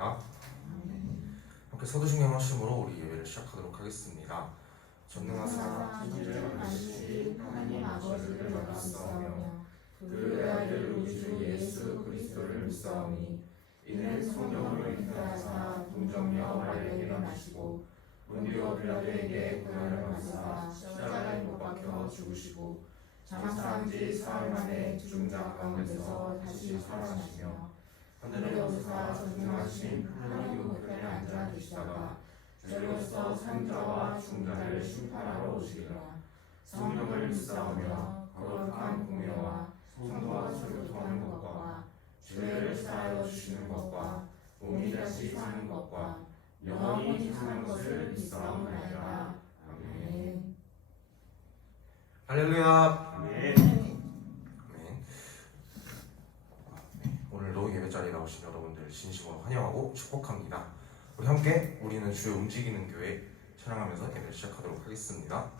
축복합니다. 함께 서두신경 하심으로 우리 예배를 시작하도록 하겠습니다. 전능하사 천지를 만드신 하나님 아버지를 믿사오며 그의 아들 우리 주 예수 그리스도를 믿사오니 이는 성령으로 인도하사 동정녀 마리아에게 나시고 본디오 빌라도에게 고난을 받으사 십자가에 못 박혀 죽으시고 장사한지 사흘 만에 죽은 자 가운데서 다시 살아나시며 하늘에 오르사 전능하신 하나님 우편에 앉아 계시다가 죄로서 산자와 중자를 심판하러 오시리라. 성령을 믿사오며 거룩한 공예와 성도와 교통하는 것과 죄를 사하여 주시는 것과 몸이 다시 사는 것과 영원히 사는 것을 믿사오나이다. 아멘. 할렐루야. 아멘. 아멘. 오늘도 예배 자리에 나오신 여러분들 진심으로 환영하고 축복합니다. 우리 함께 우리는 주의 움직이는 교회 찬양하면서 예배를 시작하도록 하겠습니다.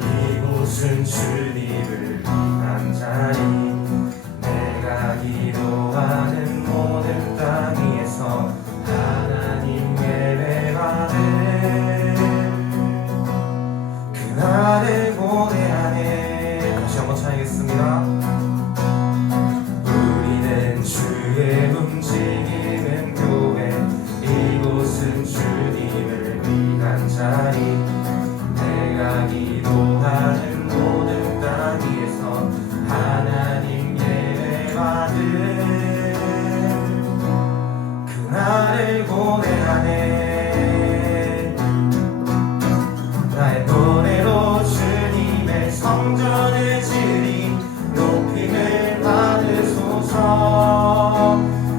이곳은 주님을 위한 자리, 내가 기도하는 모든 땅 위에서 하나님 예배받을 그날을 고대하네. 다시 한번 찬양하겠습니다. 우리는 주의 움직이는 교회, 이곳은 주님을 위한 자리, 내가 기도하는 모든 땅 위에서 하나님 예배받을 그날을 고대하네. 나의 노래로 주님의 성전을 지으리, 높임을 받으소서.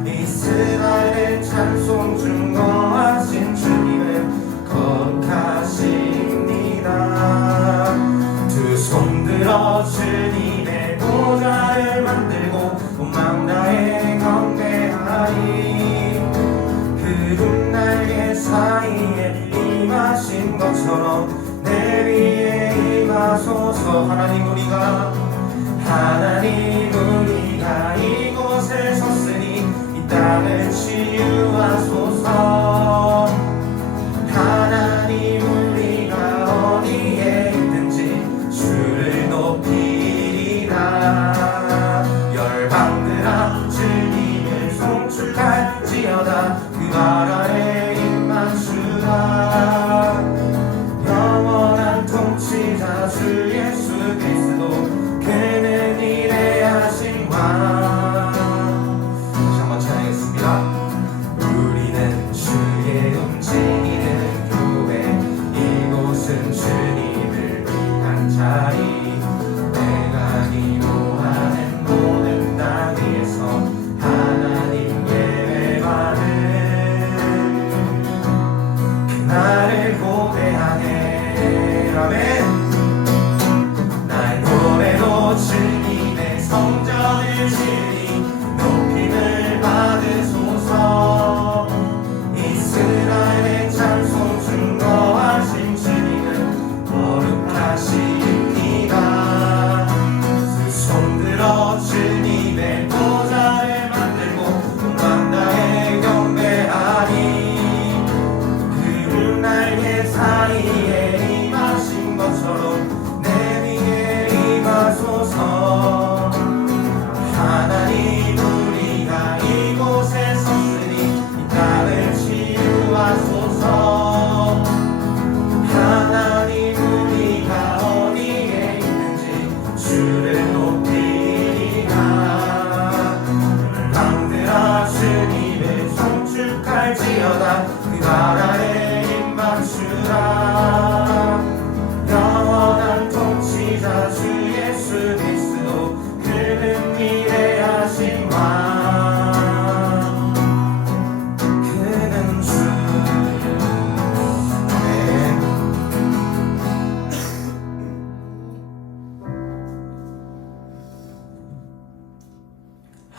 이스라엘의 찬송 중거하신 주님은 거룩하십니다. 두 손 들어 주님의 보좌를 만들고 온 마음 다해 경배하리. 그분 날개 사이에 임하신 것처럼 내 위에 임하소서. 하나님 우리가 이곳에 섰으니 이 땅을 치유하소서. 하나님 우리가 어디에 있든지 주를 높이리라. 열방들아 주님을 송축할지어다. 그 발 아래 임하주라. 영원한 통치자 주 예수 그리스도, 그는 이래하신 왕. 다시 한번 찬양하겠습니다. 우리는 주의 움직이는 교회, 이곳은 주님을 위한 자리, 내가 기도하는 모든 땅 위에서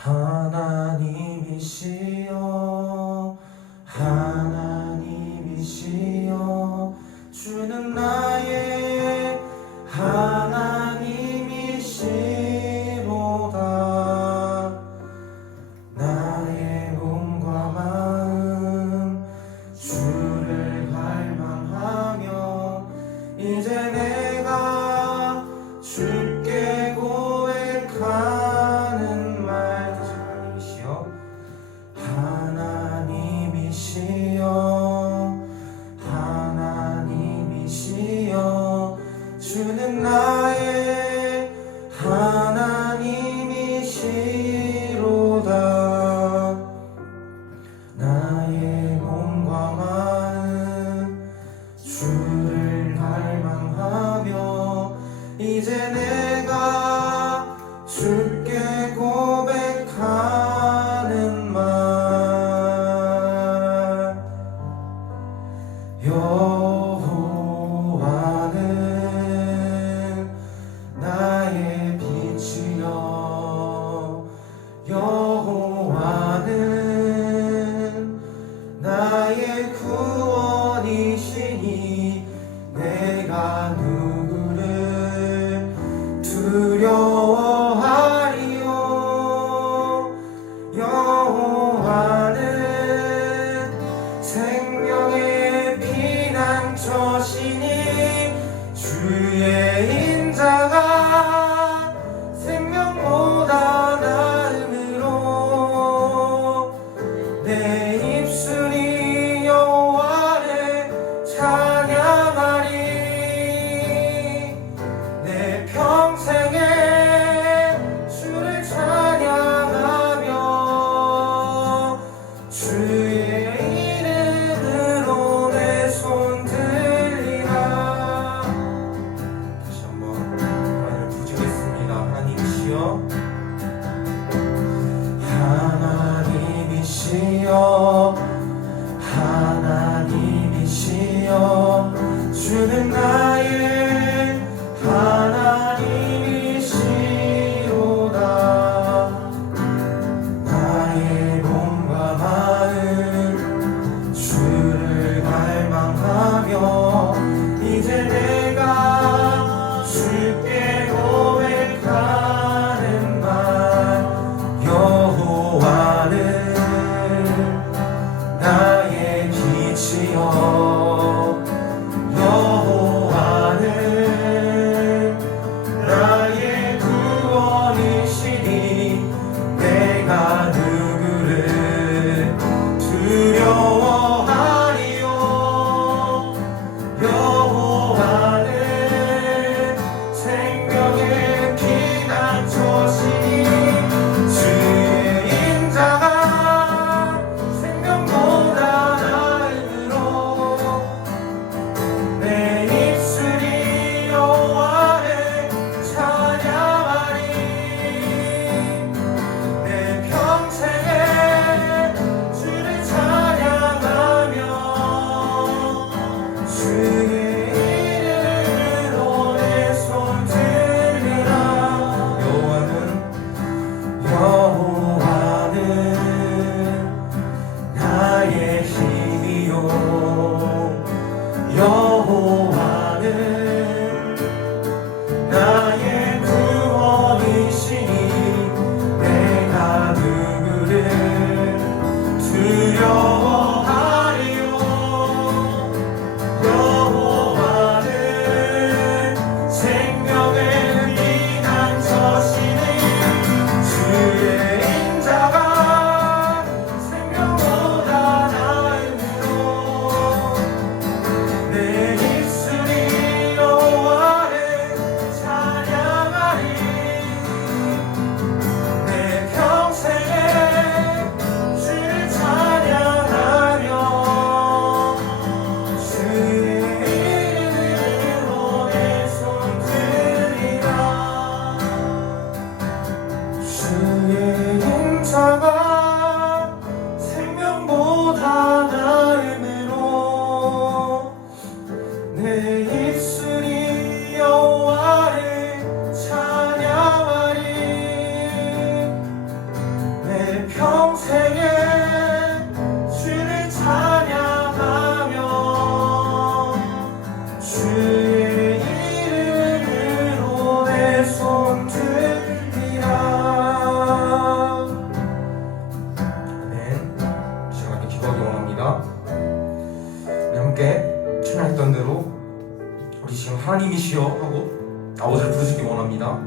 하나님이시여 하나님이시여 주는 나의 하나님이시로다. 나의 몸과 마음 주를 갈망하며 이제 내가 주께 고백하는 말. 다시 하나님이시여 하나님이시여 하나님이시여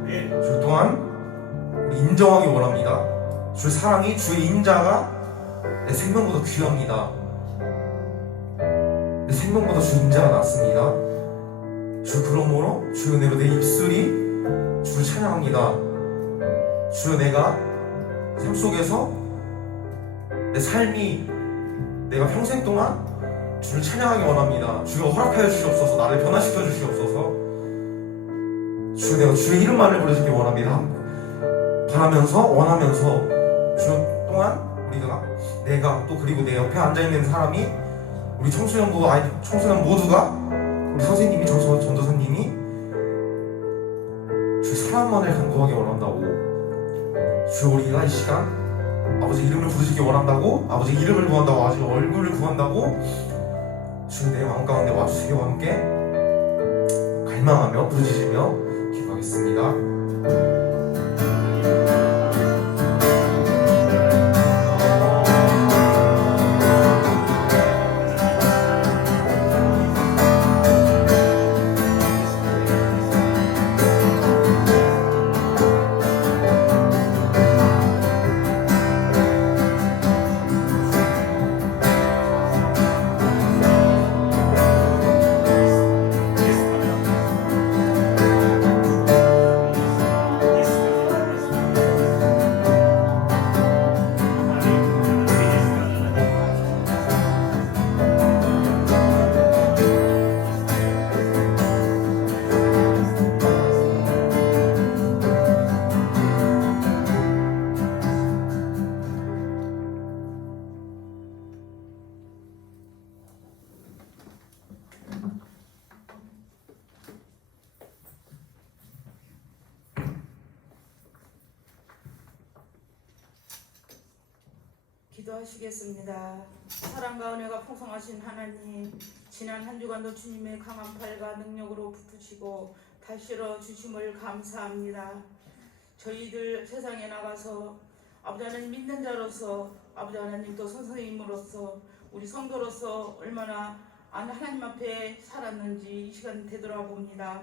주 또한 우리 인정하기 원합니다. 주의 사랑이, 주의 인자가 내 생명보다 귀합니다. 내 생명보다 주 인자가 낫습니다. 주 그러므로 주여 내로 내 입술이 주를 찬양합니다. 주여 내가 삶 속에서 내 삶이 내가 평생 동안 주를 찬양하기 원합니다. 주여 허락하여 주시옵소서. 나를 변화시켜 주시옵소서. 주여 내가 주의 이름만을 부르시기 원합니다. 바라면서 원하면서 주여 또한 우리가 내가 또 그리고 내 옆에 앉아있는 사람이 우리 청소년 모두가 우리 선생님이 전도사님이 주의 사랑만을 간구하기 원한다고. 주여 우리가 이 시간 아버지 이름을 부르시기 원한다고, 아버지 이름을 구한다고, 아버지 얼굴을 구한다고 주여 내 마음 가운데 와주시기와 함께 갈망하며 부르짖으며 기도하겠습니다. 기도하시겠습니다. 사랑과 은혜가 풍성하신 하나님, 지난 한 주간도 주님의 강한 팔과 능력으로 붙으시고 다스려 주심을 감사합니다. 저희들 세상에 나가서 아버지 하나님 믿는 자로서, 아버지 하나님 또 선생님으로서, 우리 성도로서 얼마나 하나님 앞에 살았는지 이 시간 되돌아봅니다.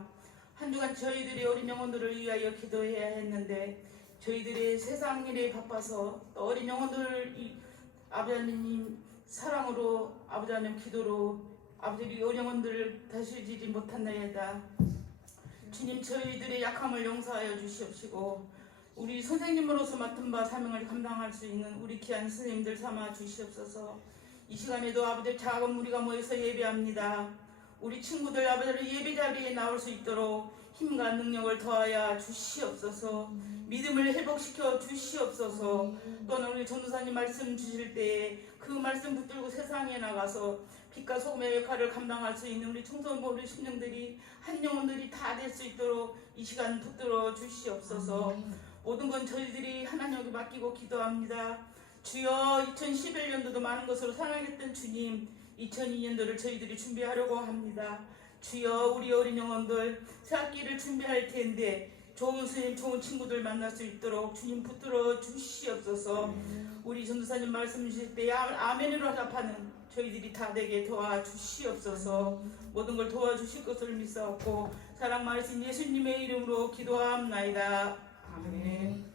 한 주간 저희들이 어린 영혼들을 위하여 기도해야 했는데 저희들이 세상 일에 바빠서 또 어린 영혼들 아버지 하나님 사랑으로, 아버지 하나님 기도로 아버지 어린 영혼들을 다스리지 못한다이다. 주님, 저희들의 약함을 용서하여 주시옵시고 우리 선생님으로서 맡은 바 사명을 감당할 수 있는 우리 귀한 스님들 삼아 주시옵소서. 이 시간에도 아버지 작은 무리가 모여서 예배합니다. 우리 친구들 아버지 예배 자리에 나올 수 있도록 힘과 능력을 더하여 주시옵소서. 믿음을 회복시켜 주시옵소서. 또는 우리 전도사님 말씀 주실 때에 그 말씀 붙들고 세상에 나가서 빛과 소금의 역할을 감당할 수 있는 우리 청소년 우리 심령들이 한 영혼들이 다 될 수 있도록 이 시간 붙들어 주시옵소서. 모든 건 저희들이 하나님께 맡기고 기도합니다. 주여, 2011년도도 많은 것으로 사랑했던 주님, 2002년도를 저희들이 준비하려고 합니다. 주여, 우리 어린 영혼들 새학기를 준비할 텐데 좋은 스님, 좋은 친구들 만날 수 있도록 주님 붙들어 주시옵소서. 우리 전도사님 말씀 주실 때 아멘으로 답하는 저희들이 다 되게 도와주시옵소서. 모든 걸 도와주실 것을 믿사옵고 사랑 말씀 예수님의 이름으로 기도합나이다. 아멘.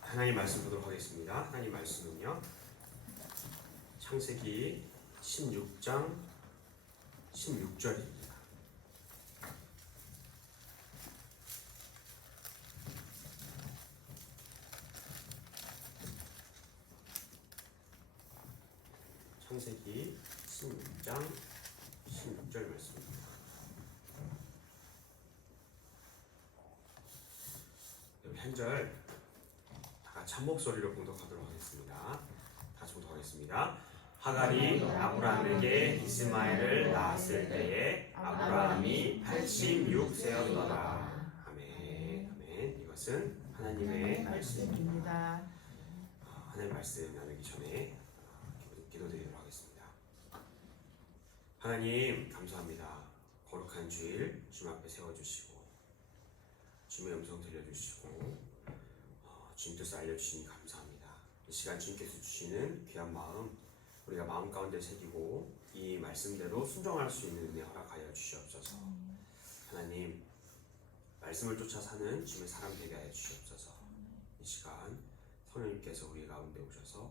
하나님 말씀 보도록 하겠습니다. 하나님 말씀은요, 창세기 16장 16절입니다. 창세기 16장 16절 말씀입니다. 여기 한 절 한 목소리로 봉독하도록 하겠습니다. 다시 봉독하겠습니다. 하갈이 아브라함에게 이스마엘을 낳았을 때에 아브라함이 86세였더라. 아멘. 아멘. 이것은 하나님의 말씀입니다. 하나님의 말씀 나누기 전에 기도드리도록 하겠습니다. 하나님 감사합니다. 거룩한 주일 주님 앞에 세워주시고 주님의 음성 들려주시고 주님 뜻을 알려주시니 감사합니다. 이 시간 주님께서 주시는 귀한 마음 우리가 마음 가운데 새기고 이 말씀대로 순종할 수 있는 은혜 허락하여 주시옵소서. 하나님 말씀을 쫓아 사는 주님의 사람 되게 하여 주시옵소서. 이 시간 성령님께서 우리 가운데 오셔서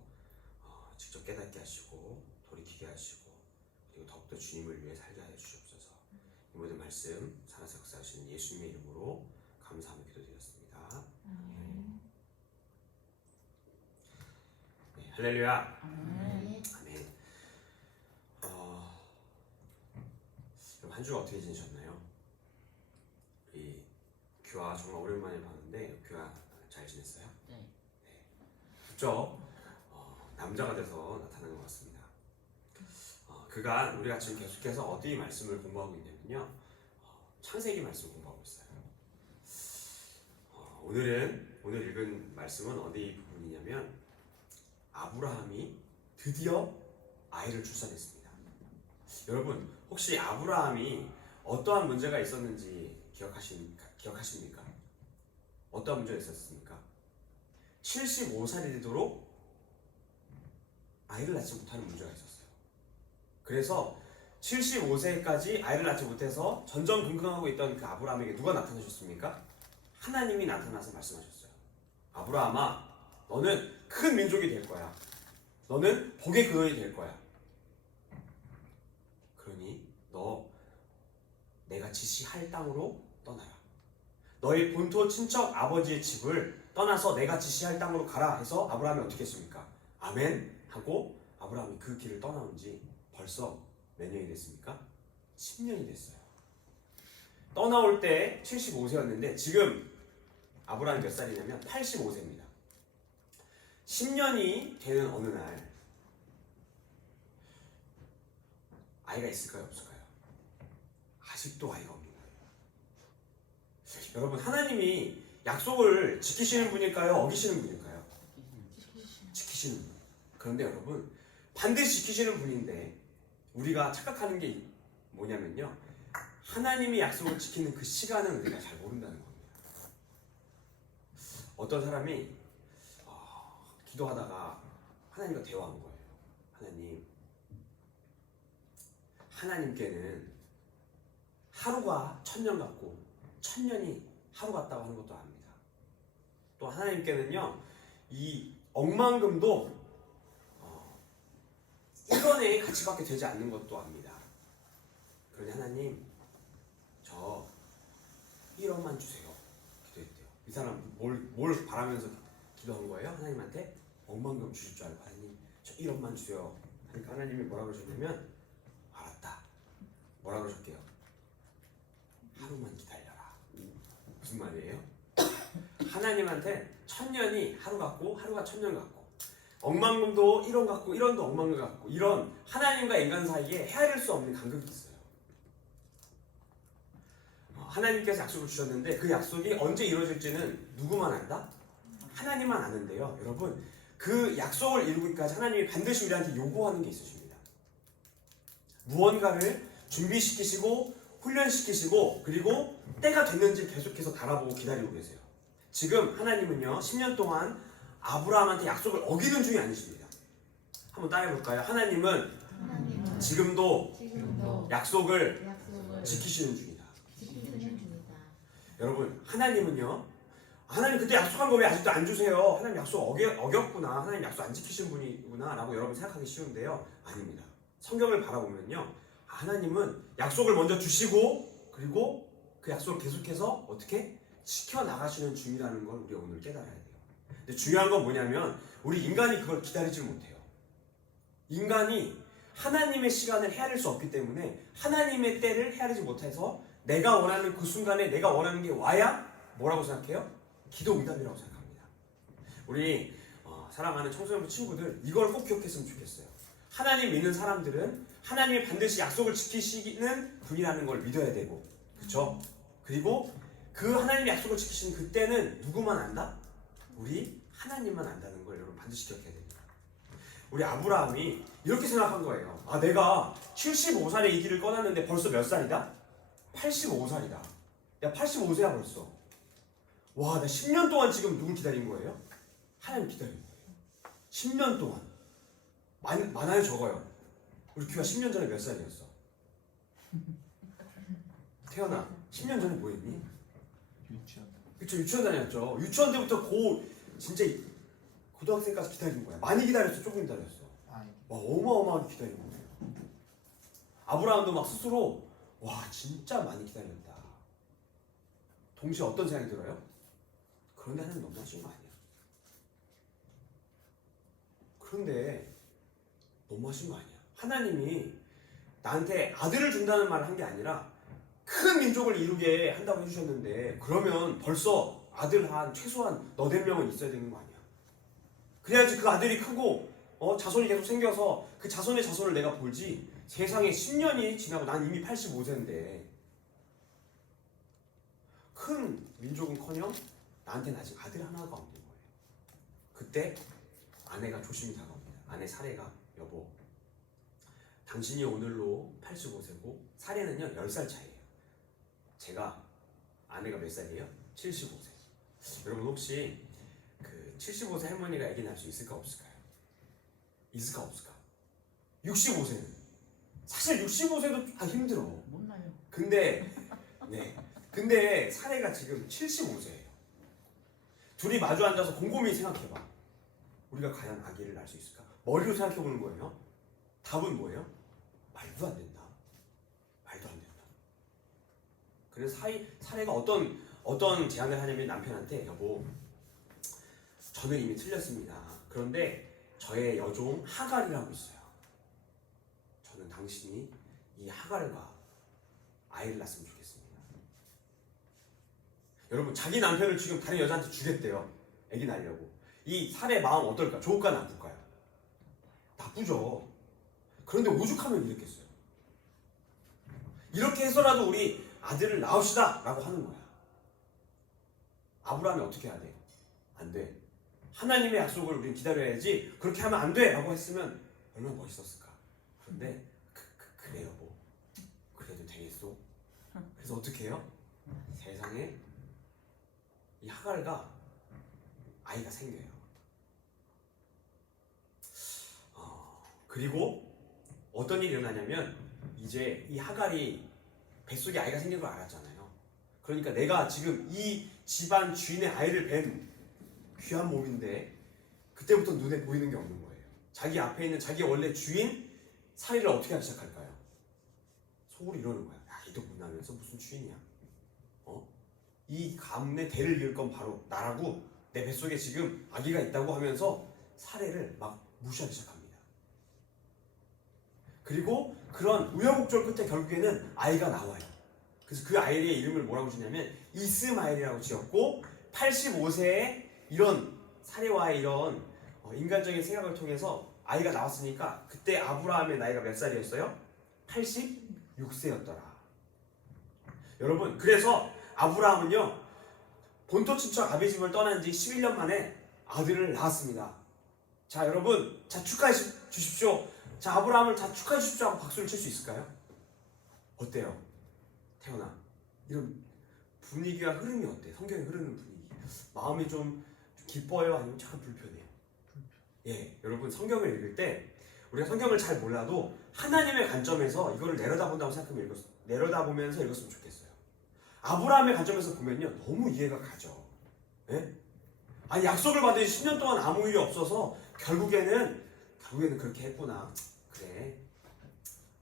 직접 깨닫게 하시고 돌이키게 하시고 그리고 더욱더 주님을 위해 살게 하여 주시옵소서. 이 모든 말씀 살아서 역사하시는 예수님의 이름으로 감사하며 기도드렸습니다. 네, 할렐루야. 아멘. 한 주가 어떻게 지내셨나요? 우리 규아 정말 오랜만에 봤는데 규아 잘 지냈어요? 네. 그죠? 남자가 돼서 나타나는 것 같습니다. 그간 우리가 지금 계속해서 어디 말씀을 공부하고 있냐면요, 창세기 말씀 공부하고 있어요. 오늘 읽은 말씀은 어디 부분이냐면 아브라함이 드디어 아이를 출산했습니다. 여러분 혹시 아브라함이 어떠한 문제가 있었는지 기억하십니까? 어떠한 문제가 있었습니까? 75살이 되도록 아이를 낳지 못하는 문제가 있었어요. 그래서 75세까지 아이를 낳지 못해서 전전긍긍하고 있던 그 아브라함에게 누가 나타나셨습니까? 하나님이 나타나서 말씀하셨어요. 아브라함아, 너는 큰 민족이 될 거야. 너는 복의 근원이 될 거야. 그러니 너 내가 지시할 땅으로 떠나라. 너의 본토 친척 아버지의 집을 떠나서 내가 지시할 땅으로 가라 해서 아브라함이 어떻게 했습니까? 아멘 하고 아브라함이 그 길을 떠나온 지 벌써 몇 년이 됐습니까? 10년이 됐어요. 떠나올 때 75세였는데 지금 아브라함이 몇 살이냐면 85세입니다. 10년이 되는 어느 날 아이가 있을까요? 없을까요? 아직도 아이가 없는 거예요. 여러분 하나님이 약속을 지키시는 분일까요? 어기시는 분일까요? 지키시는 분. 그런데 여러분 반드시 지키시는 분인데 우리가 착각하는 게 뭐냐면요, 하나님이 약속을 지키는 그 시간은 우리가 잘 모른다는 겁니다. 어떤 사람이 기도하다가 하나님과 대화한 거예요. 하나님께는 하루가 1000년 같고 1000년이 하루 같다고 하는 것도 압니다. 또 하나님께는요, 이 억만금도 1원의 가치밖에 되지 않는 것도 압니다. 그러니 하나님, 저 1원만 주세요. 기도했대요. 이 사람 뭘 바라면서 기도한 거예요? 하나님한테 억만금 주실 줄 알고, 하나님 저 1원만 주세요. 그러니까 하나님이 뭐라 그러셨냐면, 알았다. 뭐라 그러셨게요? 하루만 기다려라. 무슨 말이에요? 하나님한테 1000년이 하루 같고 하루가 1000년 같고 억만금도 1원 같고 1원도 억만금 같고, 이런 하나님과 인간 사이에 헤아릴 수 없는 간극이 있어요. 하나님께서 약속을 주셨는데 그 약속이 언제 이루어질지는 누구만 안다? 하나님만 아는데요. 여러분, 그 약속을 이루기까지 하나님이 반드시 우리한테 요구하는 게 있으십니다. 무언가를 준비시키시고 훈련시키시고 그리고 때가 됐는지 계속해서 바라보고 기다리고 계세요. 지금 하나님은요 10년 동안 아브라함한테 약속을 어기는 중이 아니십니다. 한번 따라해볼까요? 하나님은 지금도 약속을 지키시는 중이다. 여러분, 하나님은요, 하나님 그때 약속한 거 왜 아직도 안 주세요? 하나님 약속 어겼구나, 하나님 약속 안 지키신 분이구나 라고 여러분 생각하기 쉬운데요, 아닙니다. 성경을 바라보면요, 하나님은 약속을 먼저 주시고 그리고 그 약속을 계속해서 어떻게 지켜나가시는 중이라는 걸 우리가 오늘 깨달아야 돼요. 근데 중요한 건 뭐냐면 우리 인간이 그걸 기다리지 못해요. 인간이 하나님의 시간을 헤아릴 수 없기 때문에 하나님의 때를 헤아리지 못해서 내가 원하는 그 순간에 내가 원하는 게 와야 뭐라고 생각해요? 기도 응답이라고 생각합니다. 우리 사랑하는 청소년부 친구들, 이걸 꼭 기억했으면 좋겠어요. 하나님 믿는 사람들은 하나님이 반드시 약속을 지키시는 분이라는 걸 믿어야 되고, 그렇죠? 그리고 그 하나님이 약속을 지키시는 그때는 누구만 안다? 우리 하나님만 안다는 걸 여러분 반드시 기억해야 됩니다. 우리 아브라함이 이렇게 생각한 거예요. 아, 내가 75살에 이 길을 떠났는데 벌써 몇 살이다? 85살이다. 야, 85세야 벌써. 와, 나 10년 동안 지금 누굴 기다린 거예요? 하나님 기다린 거예요. 10년 동안. 많아요, 적어요? 우리 규야 10년 전에 몇 살이었어? 태연아, 10년 전에 뭐 했니? 유치원. 그쵸, 유치원 다녔죠. 유치원 때부터 진짜 고등학생까지 기다린 거야. 많이 기다렸어, 조금 기다렸어. 아이. 와, 어마어마하게 기다린 거예요. 아브라함도 막 스스로 와, 진짜 많이 기다렸다. 동시에 어떤 생각이 들어요? 그런데 하나님 너무하신 거 아니야? 그런데 너무하신 거 아니야? 하나님이 나한테 아들을 준다는 말을 한 게 아니라 큰 민족을 이루게 한다고 해주셨는데, 그러면 벌써 아들 한 최소한 너댓 명은 있어야 되는 거 아니야? 그래야지 그 아들이 크고 자손이 계속 생겨서 그 자손의 자손을 내가 볼지. 세상에 10년이 지나고 난 이미 85세인데 큰 민족은커녕 나한테는 아직 아들 하나가 없는 거예요. 그때 아내가 조심히 다가옵니다. 아내 사례가, 여보, 당신이 오늘로 85세고 사례는요 10살 차이예요. 제가, 아내가 몇 살이에요? 75세. 여러분 혹시 그 75세 할머니가 아기 낳을 수 있을까 없을까요? 있을까 없을까? 65세는 사실 65세도 다 힘들어. 못 나요. 근데 사례가 지금 75세예요. 둘이 마주 앉아서 곰곰이 생각해봐. 우리가 과연 아기를 낳을 수 있을까? 머리로 생각해보는 거예요. 답은 뭐예요? 말도 안 된다. 말도 안 된다. 그래서 사례가 어떤 제안을 하냐면 남편한테, 여보, 저는 이미 틀렸습니다. 그런데 저의 여종 하갈이라고 있어요. 저는 당신이 이 하갈과 아이를 낳았으면 좋겠습니다. 여러분, 자기 남편을 지금 다른 여자한테 주겠대요. 아기 낳으려고. 이 사례 마음 어떨까? 좋을까 나쁠까요? 나쁘죠. 그런데 오죽하면 이랬겠어요. 이렇게 해서라도 우리 아들을 낳읍시다 라고 하는 거야. 아브라함이 어떻게 해야 돼? 안 돼. 하나님의 약속을 우리는 기다려야지. 그렇게 하면 안 돼 라고 했으면 얼마나 멋있었을까. 그런데 그래 여보, 그래도 되겠어? 그래서 어떻게 해요? 세상에 이 하갈과 아이가 생겨요. 그리고 어떤 일이 일어나냐면, 이제 이 하갈이 뱃속에 아이가 생긴 걸 알았잖아요. 그러니까 내가 지금 이 집안 주인의 아이를 뵌 귀한 몸인데, 그때부터 눈에 보이는 게 없는 거예요. 자기 앞에 있는 자기 원래 주인 사리를 어떻게 하기 시작할까요? 속으로 이러는 거야. 야, 이도 못나면서 무슨 주인이야? 이 가문의 대를 이을 건 바로 나라고, 내 뱃속에 지금 아기가 있다고 하면서 사례를 막 무시하기 시작합니다. 그리고 그런 우여곡절 끝에 결국에는 아이가 나와요. 그래서 그 아이의 이름을 뭐라고 지냐면 이스마엘이라고 지었고, 85세에 이런 사례와의 이런 인간적인 생각을 통해서 아이가 나왔으니까 그때 아브라함의 나이가 몇 살이었어요? 86세였더라. 여러분, 그래서 아브라함은요 본토 친척 아비 집을 떠난 지 11년 만에 아들을 낳았습니다. 자, 여러분, 자, 축하해 주십시오. 자, 아브라함을 다 축하해 주십시오 하고 박수를 칠 수 있을까요? 어때요? 태연아, 이런 분위기와 흐름이 어때? 성경의 흐르는 분위기. 마음이 좀 기뻐요? 아니면 약간 불편해요? 예, 여러분, 성경을 읽을 때 우리가 성경을 잘 몰라도 하나님의 관점에서 이거를 내려다보면서 읽었으면 좋겠어요. 아브라함의 관점에서 보면요 너무 이해가 가죠. 예? 아니, 약속을 받은 지 10년 동안 아무 일이 없어서 결국에는 그렇게 했구나. 그래.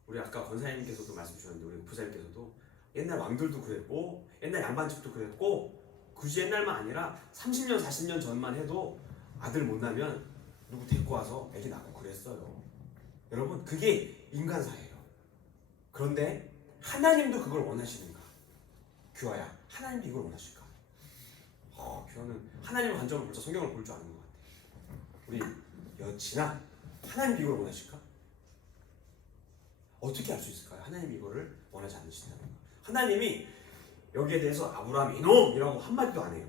우리 아까 권사님께서도 말씀 주셨는데, 우리 부사님께서도 옛날 왕들도 그랬고 옛날 양반집도 그랬고, 굳이 옛날만 아니라 30년 40년 전만 해도 아들 못 낳으면 누구 데리고 와서 애기 낳고 그랬어요. 여러분, 그게 인간사예요. 그런데 하나님도 그걸 원하시는가? 규아야, 하나님도 이걸 원하실까? 규아는 하나님의 관점을 벌써 성경을 볼 줄 아는 것 같아. 우리 여친아, 하나님도 이걸 원하실까? 어떻게 알 수 있을까요? 하나님이 이거를 원하지 않으신다는 거. 하나님이 여기에 대해서 아브라함 이놈이라고 한마디도 안 해요.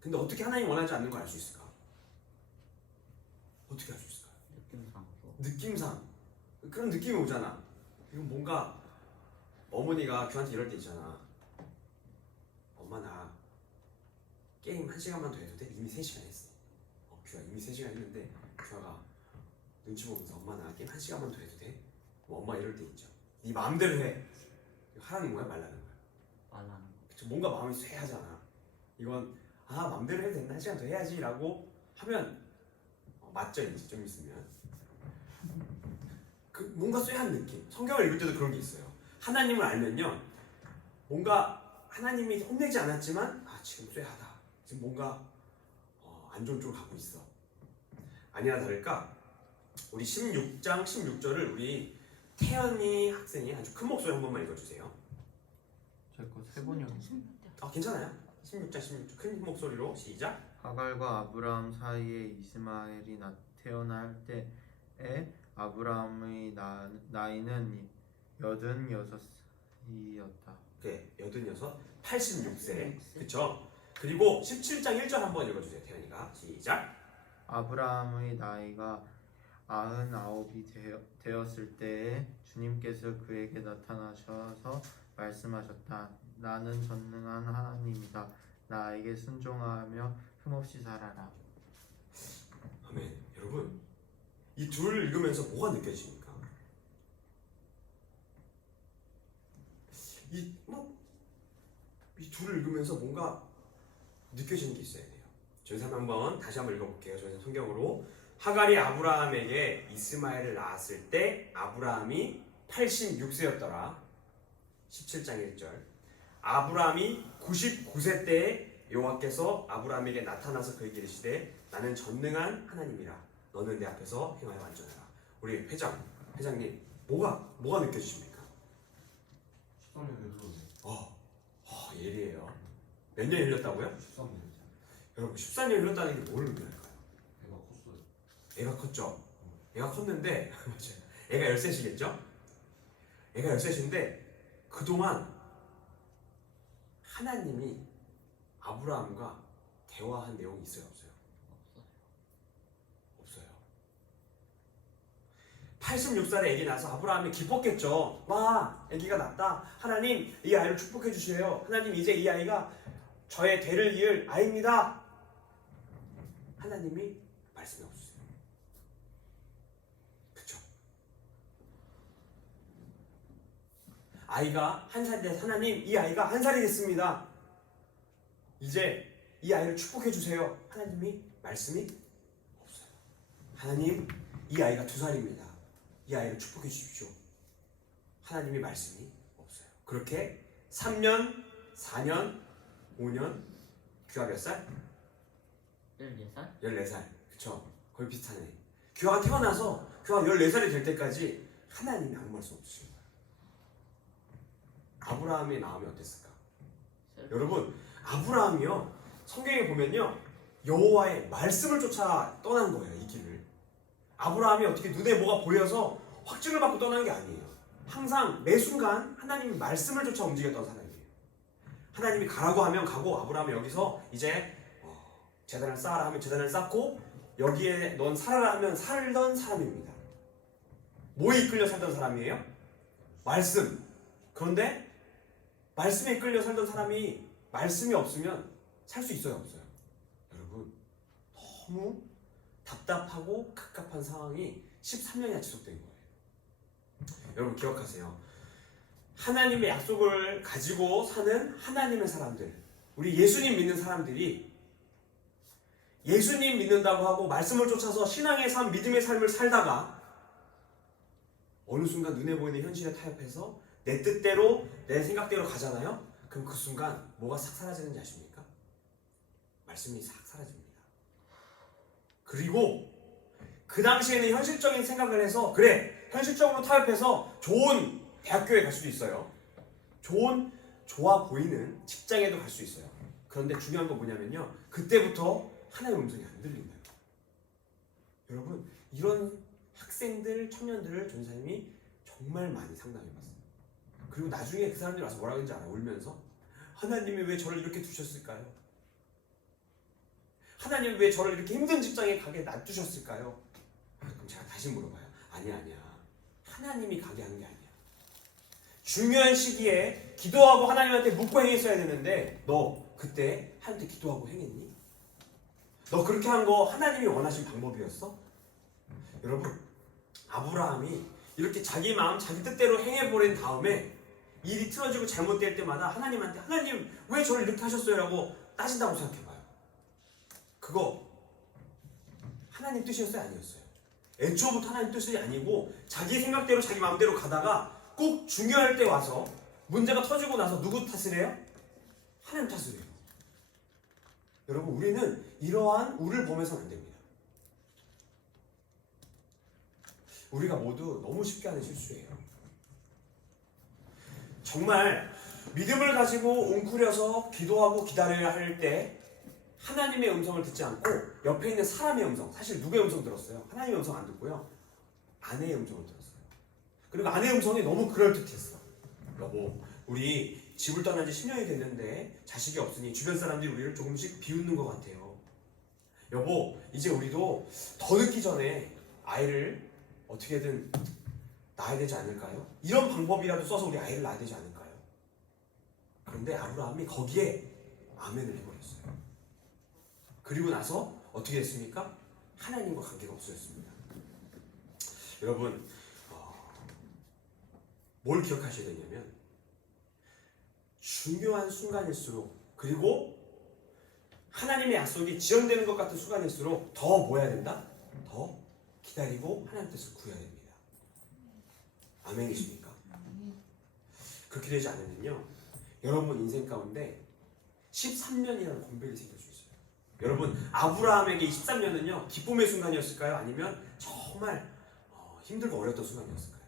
근데 어떻게 하나님이 원하지 않는 걸 알 수 있을까? 어떻게 알 수 있을까요? 느낌상으로. 느낌상 그런 느낌이 오잖아. 이건 뭔가 어머니가 규한테 이럴 때 있잖아. 엄마 나 게임 1시간만 더 해도 돼? 이미 3시간 했어. 규아 이미 3시간 했는데 규아가 눈치 보면서 엄마 나 게임 1시간만 더 해도 돼? 뭐 엄마 이럴 때 있죠. 네 마음대로 해. 이거 하라는 거야 말라는 거야? 말라는 거. 그쵸, 뭔가 마음이 쇠하잖아. 이건 마음대로 해도 된다. 1시간 더 해야지 라고 하면 맞죠 이제 좀 있으면. 그 뭔가 쇠한 느낌. 성경을 읽을 때도 그런 게 있어요. 하나님을 알면요, 뭔가 하나님이 혼내지 않았지만 지금 쇠하다. 지금 뭔가 안 좋은 쪽으로 가고 있어. 아니나 다를까 우리 16장 16절을 우리 태연이 학생이 아주 큰 목소리 한 번만 읽어주세요. 제거 세 번이요. 괜찮아요. 16장 16절 큰 목소리로 시작. 하갈과 아브라함 사이에 이스마엘이 태어날 때에 아브라함의 나이는 86이었다. 네, 86, 86세. 그쵸? 그리고 17장 1절 한번 읽어주세요. 태연이가 시작. 아브라함의 나이가 99이 되었을 때에 주님께서 그에게 나타나셔서 말씀하셨다. 나는 전능한 하나님이다. 나에게 순종하며 흠없이 살아라. 아멘. 여러분, 이 둘을 읽으면서 뭐가 느껴지십니까? 이 둘을 읽으면서 뭔가 느껴지는 게 있어야 돼요. 저희 한번 다시 한번 읽어볼게요. 저희 성경으로. 하갈이 아브라함에게 이스마엘을 낳았을 때 아브라함이 86세였더라. 17장 1절. 아브라함이 99세 때에 여호와께서 아브라함에게 나타나서 그에게 이르시되 나는 전능한 하나님이라. 너는 내 앞에서 행하여 완전하라. 우리 회장님 뭐가 느껴지십니까? 13년 흘렀네. 예리해요. 몇 년 흘렸다고요? 13년. 여러분 14년 흘렀다는 게 뭘 의미할까요? 애가 컸어요. 애가 컸죠. 애가 컸는데 맞아요. 애가 13시겠죠? 애가 13시인데 그동안 하나님이 아브라함과 대화한 내용이 있어요, 없어요? 없어요. 86살에 애기 나서 아브라함이 기뻤겠죠. 와, 애기가 났다. 하나님 이 아이를 축복해 주세요. 하나님 이제 이 아이가 저의 대를 이을 아이입니다. 하나님이 말씀이 없으세요. 그쵸? 아이가 1살이 돼서 하나님 이 아이가 1살이 됐습니다. 이제 이 아이를 축복해 주세요. 하나님이 말씀이 없어요. 하나님 이 아이가 2살입니다. 이 아이를 축복해 주십시오. 하나님의 말씀이 없어요. 그렇게 3년, 4년, 5년, 규하 몇 살? 14살? 14살. 그쵸? 거의 비슷하네. 규하가 태어나서 규하가 14살이 될 때까지 하나님이 아무 말씀 없으신 거예요. 아브라함의 마음이 어땠을까? 여러분, 아브라함이요, 성경에 보면요, 여호와의 말씀을 쫓아 떠난 거예요, 이 길을. 아브라함이 어떻게 눈에 뭐가 보여서 확증을 받고 떠난 게 아니에요. 항상 매 순간 하나님의 말씀을 쫓아 움직였던 사람이에요. 하나님이 가라고 하면 가고, 아브라함이 여기서 이제 제단을 쌓아라 하면 제단을 쌓고, 여기에 넌 살아라 하면 살던 사람입니다. 뭐에 이끌려 살던 사람이에요? 말씀. 그런데 말씀에 이끌려 살던 사람이 말씀이 없으면 살 수 있어요, 없어요? 여러분, 너무 답답하고 갑갑한 상황이 13년이나 지속된 거예요. 여러분 기억하세요. 하나님의 약속을 가지고 사는 하나님의 사람들, 우리 예수님 믿는 사람들이 예수님 믿는다고 하고 말씀을 쫓아서 신앙의 삶, 믿음의 삶을 살다가 어느 순간 눈에 보이는 현실에 타협해서 내 뜻대로 내 생각대로 가잖아요. 그럼 그 순간 뭐가 싹 사라지는지 아십니까? 말씀이 싹 사라집니다. 그리고 그 당시에는 현실적인 생각을 해서 그래, 현실적으로 타협해서 좋은 대학교에 갈 수도 있어요. 좋아 보이는 직장에도 갈 수 있어요. 그런데 중요한 건 뭐냐면요, 그때부터 하나님의 음성이 안 들린다. 여러분, 이런 학생들, 청년들을 전사님이 정말 많이 상담해봤어요. 그리고 나중에 그 사람들이 와서 뭐라고 했는지 알아요? 울면서 하나님이 왜 저를 이렇게 두셨을까요? 하나님이 왜 저를 이렇게 힘든 직장에 가게 놔두셨을까요? 그럼 제가 다시 물어봐요. 아니야. 하나님이 가게 한 게 아니야. 중요한 시기에 기도하고 하나님한테 묻고 행했어야 되는데 너 그때 하나님한테 기도하고 행했니? 너 그렇게 한 거 하나님이 원하신 방법이었어? 여러분, 아브라함이 이렇게 자기 마음 자기 뜻대로 행해버린 다음에 일이 틀어지고 잘못될 때마다 하나님한테 하나님 왜 저를 이렇게 하셨어요? 라고 따진다고 생각해봐요. 그거 하나님 뜻이었어요? 아니었어요? 애초부터 하나님 뜻이 아니고 자기 생각대로 자기 마음대로 가다가 꼭 중요할 때 와서 문제가 터지고 나서 누구 탓을 해요? 하나님 탓을 해요. 여러분, 우리는 이러한 우를 범해서는 안 됩니다. 우리가 모두 너무 쉽게 하는 실수예요. 정말 믿음을 가지고 웅크려서 기도하고 기다려야 할 때 하나님의 음성을 듣지 않고 옆에 있는 사람의 음성, 사실 누구의 음성 들었어요? 하나님의 음성 안 듣고요, 아내의 음성을 들었어요. 그리고 아내의 음성이 너무 그럴듯했어. 여보, 우리 집을 떠난 지 10년이 됐는데 자식이 없으니 주변 사람들이 우리를 조금씩 비웃는 것 같아요. 여보, 이제 우리도 더 늦기 전에 아이를 어떻게든 낳아야 되지 않을까요? 이런 방법이라도 써서 우리 아이를 낳아야 되지 않을까요? 그런데 아브라함이 거기에 아멘을 해버렸어요. 그리고 나서 어떻게 됐습니까? 하나님과 관계가 없어졌습니다. 여러분, 뭘 기억하셔야 되냐면 중요한 순간일수록, 그리고 하나님의 약속이 지연되는 것 같은 순간일수록 더 뭐 해야 된다? 더 기다리고 하나님 뜻을 구해야 됩니다. 아멘이십니까? 그렇게 되지 않으면요, 여러분 인생 가운데 13년이라는 공백이 생길 수 있어요. 여러분, 아브라함에게 13년은요 기쁨의 순간이었을까요? 아니면 정말 힘들고 어려웠던 순간이었을까요?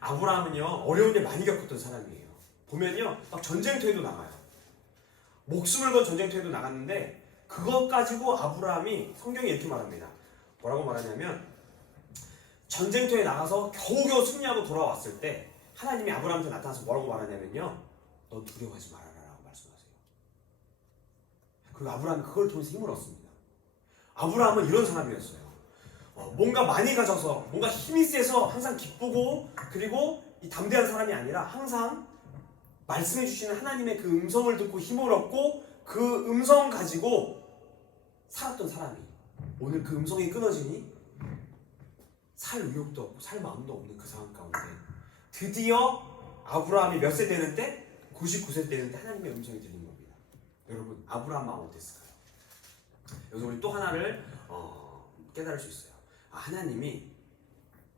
아브라함은요 어려운 일 많이 겪었던 사람이에요. 보면요 막 전쟁터에도 나가요. 목숨을 건 전쟁터에도 나갔는데 그것 가지고 아브라함이, 성경이 이렇게 말합니다. 뭐라고 말하냐면, 전쟁터에 나가서 겨우겨우 승리하고 돌아왔을 때 하나님이 아브라함한테 나타나서 뭐라고 말하냐면요, 넌 두려워하지 말아라 라고 말씀하세요. 그리고 아브라함이 그걸 통해서 힘을 얻습니다. 아브라함은 이런 사람이었어요. 뭔가 많이 가져서, 뭔가 힘이 세서 항상 기쁘고 그리고 이 담대한 사람이 아니라 항상 말씀해 주시는 하나님의 그 음성을 듣고 힘을 얻고 그 음성 가지고 살았던 사람이, 오늘 그 음성이 끊어지니 살 의욕도 없고 살 마음도 없는 그 상황 가운데 드디어 아브라함이 몇 세 되는데, 99세 되는데 하나님의 음성이 들린 겁니다. 여러분, 아브라함 마음 어땠을까요? 여기서 우리 또 하나를 깨달을 수 있어요. 하나님이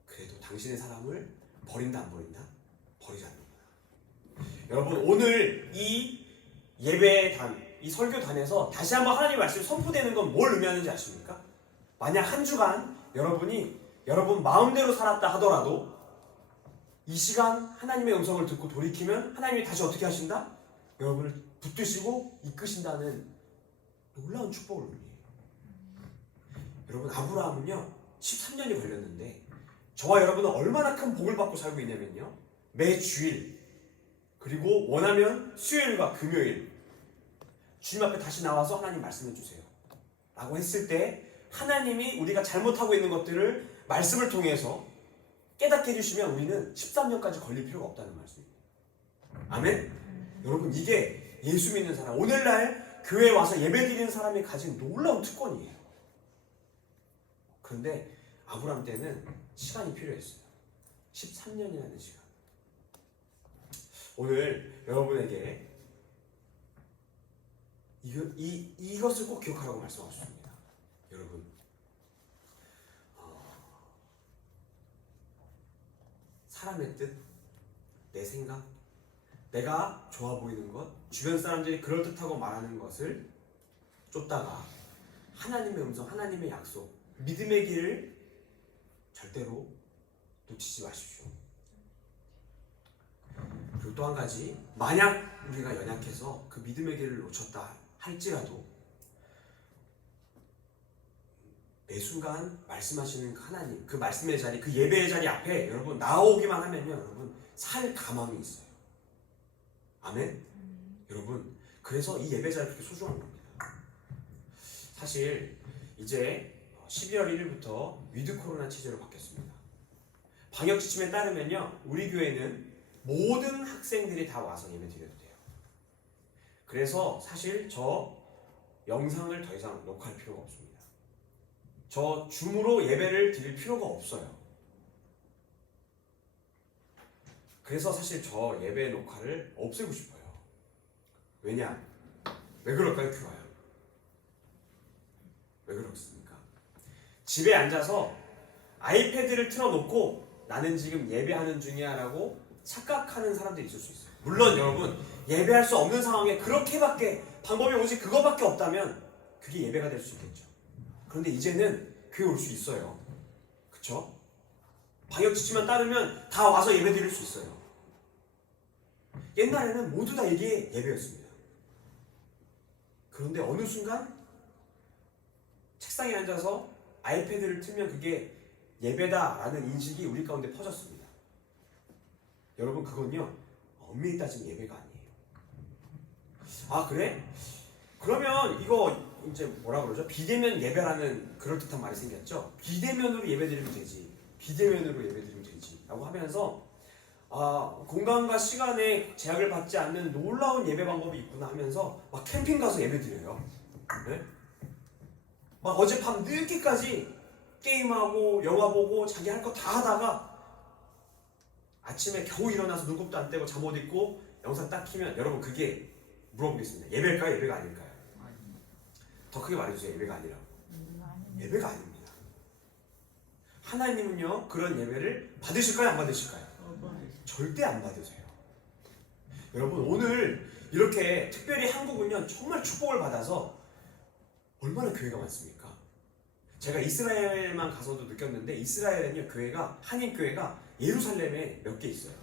그래도 당신의 사람을 버린다 안 버린다? 버리지 않는구나. 여러분, 오늘 이 예배단, 이 설교단에서 다시 한번 하나님의 말씀이 선포되는 건 뭘 의미하는지 아십니까? 만약 한 주간 여러분이 여러분 마음대로 살았다 하더라도 이 시간 하나님의 음성을 듣고 돌이키면 하나님이 다시 어떻게 하신다? 여러분을 붙드시고 이끄신다는 놀라운 축복을 의미해요. 여러분, 아브라함은요 13년이 걸렸는데 저와 여러분은 얼마나 큰 복을 받고 살고 있냐면요, 매 주일, 그리고 원하면 수요일과 금요일 주님 앞에 다시 나와서 하나님 말씀해 주세요 라고 했을 때 하나님이 우리가 잘못하고 있는 것들을 말씀을 통해서 깨닫게 해주시면 우리는 13년까지 걸릴 필요가 없다는 말씀입니다. 아멘? 여러분, 이게 예수 믿는 사람, 오늘날 교회에 와서 예배 드리는 사람이 가진 놀라운 특권이에요. 그런데 아브라함 때는 시간이 필요했어요. 13년이라는 시간. 오늘 여러분에게 이것을 꼭 기억하라고 말씀하고 싶습니다. 여러분, 사람의 뜻, 내 생각, 내가 좋아 보이는 것, 주변 사람들이 그럴듯하고 말하는 것을 쫓다가 하나님의 음성, 하나님의 약속, 믿음의 길을 절대로 놓치지 마십시오. 그리고 또 한 가지, 만약 우리가 연약해서 그 믿음의 길을 놓쳤다 할지라도 매 순간 말씀하시는 그 하나님, 그 말씀의 자리, 그 예배의 자리 앞에 여러분 나오기만 하면요, 여러분 살 가망이 있어요. 아멘? 여러분, 그래서 이 예배 자리 그렇게 소중한 겁니다. 사실 이제 12월 1일부터 위드 코로나 체제로 바뀌었습니다. 방역 지침에 따르면요, 우리 교회는 모든 학생들이 다 와서 예배 드려도 돼요. 그래서 사실 저 영상을 더 이상 녹화할 필요가 없습니다. 저 줌으로 예배를 드릴 필요가 없어요. 그래서 사실 저 예배 녹화를 없애고 싶어요. 왜냐? 왜 그럴까요, 교화요? 왜 그렇습니까? 집에 앉아서 아이패드를 틀어놓고 나는 지금 예배하는 중이야 라고 착각하는 사람들이 있을 수 있어요. 물론 여러분, 예배할 수 없는 상황에 그렇게밖에 방법이 오직 그거밖에 없다면 그게 예배가 될 수 있겠죠. 그런데 이제는 교회 올 수 있어요. 그쵸? 방역 지침만 따르면 다 와서 예배 드릴 수 있어요. 옛날에는 모두 다 이게 예배였습니다. 그런데 어느 순간 책상에 앉아서 아이패드를 틀면 그게 예배다라는 인식이 우리 가운데 퍼졌습니다. 여러분, 그건요, 엄밀히 따지면 예배가 아니에요. 아, 그래? 그러면 이거 이제 뭐라 그러죠? 비대면 예배라는 그럴듯한 말이 생겼죠? 비대면으로 예배드리면 되지. 비대면으로 예배드리면 되지. 라고 하면서 공간과 시간에 제약을 받지 않는 놀라운 예배 방법이 있구나 하면서 막 캠핑 가서 예배드려요. 네? 막 어젯밤 늦게까지 게임하고 영화 보고 자기 할 거 다 하다가 아침에 겨우 일어나서 눈곱도 안 떼고 잠옷 입고 영상 딱 키면, 여러분, 그게 물어보겠습니다. 예배일까요? 예배가 아닐까요? 더 크게 말해주세요. 예배가 아니라고. 예배가 아닙니다. 하나님은요, 그런 예배를 받으실까요? 안 받으실까요? 절대 안 받으세요. 여러분, 오늘 이렇게 특별히 한국은요, 정말 축복을 받아서 얼마나 교회가 많습니까? 제가 이스라엘만 가서도 느꼈는데, 이스라엘은요, 교회가, 한인교회가 예루살렘에 몇 개 있어요.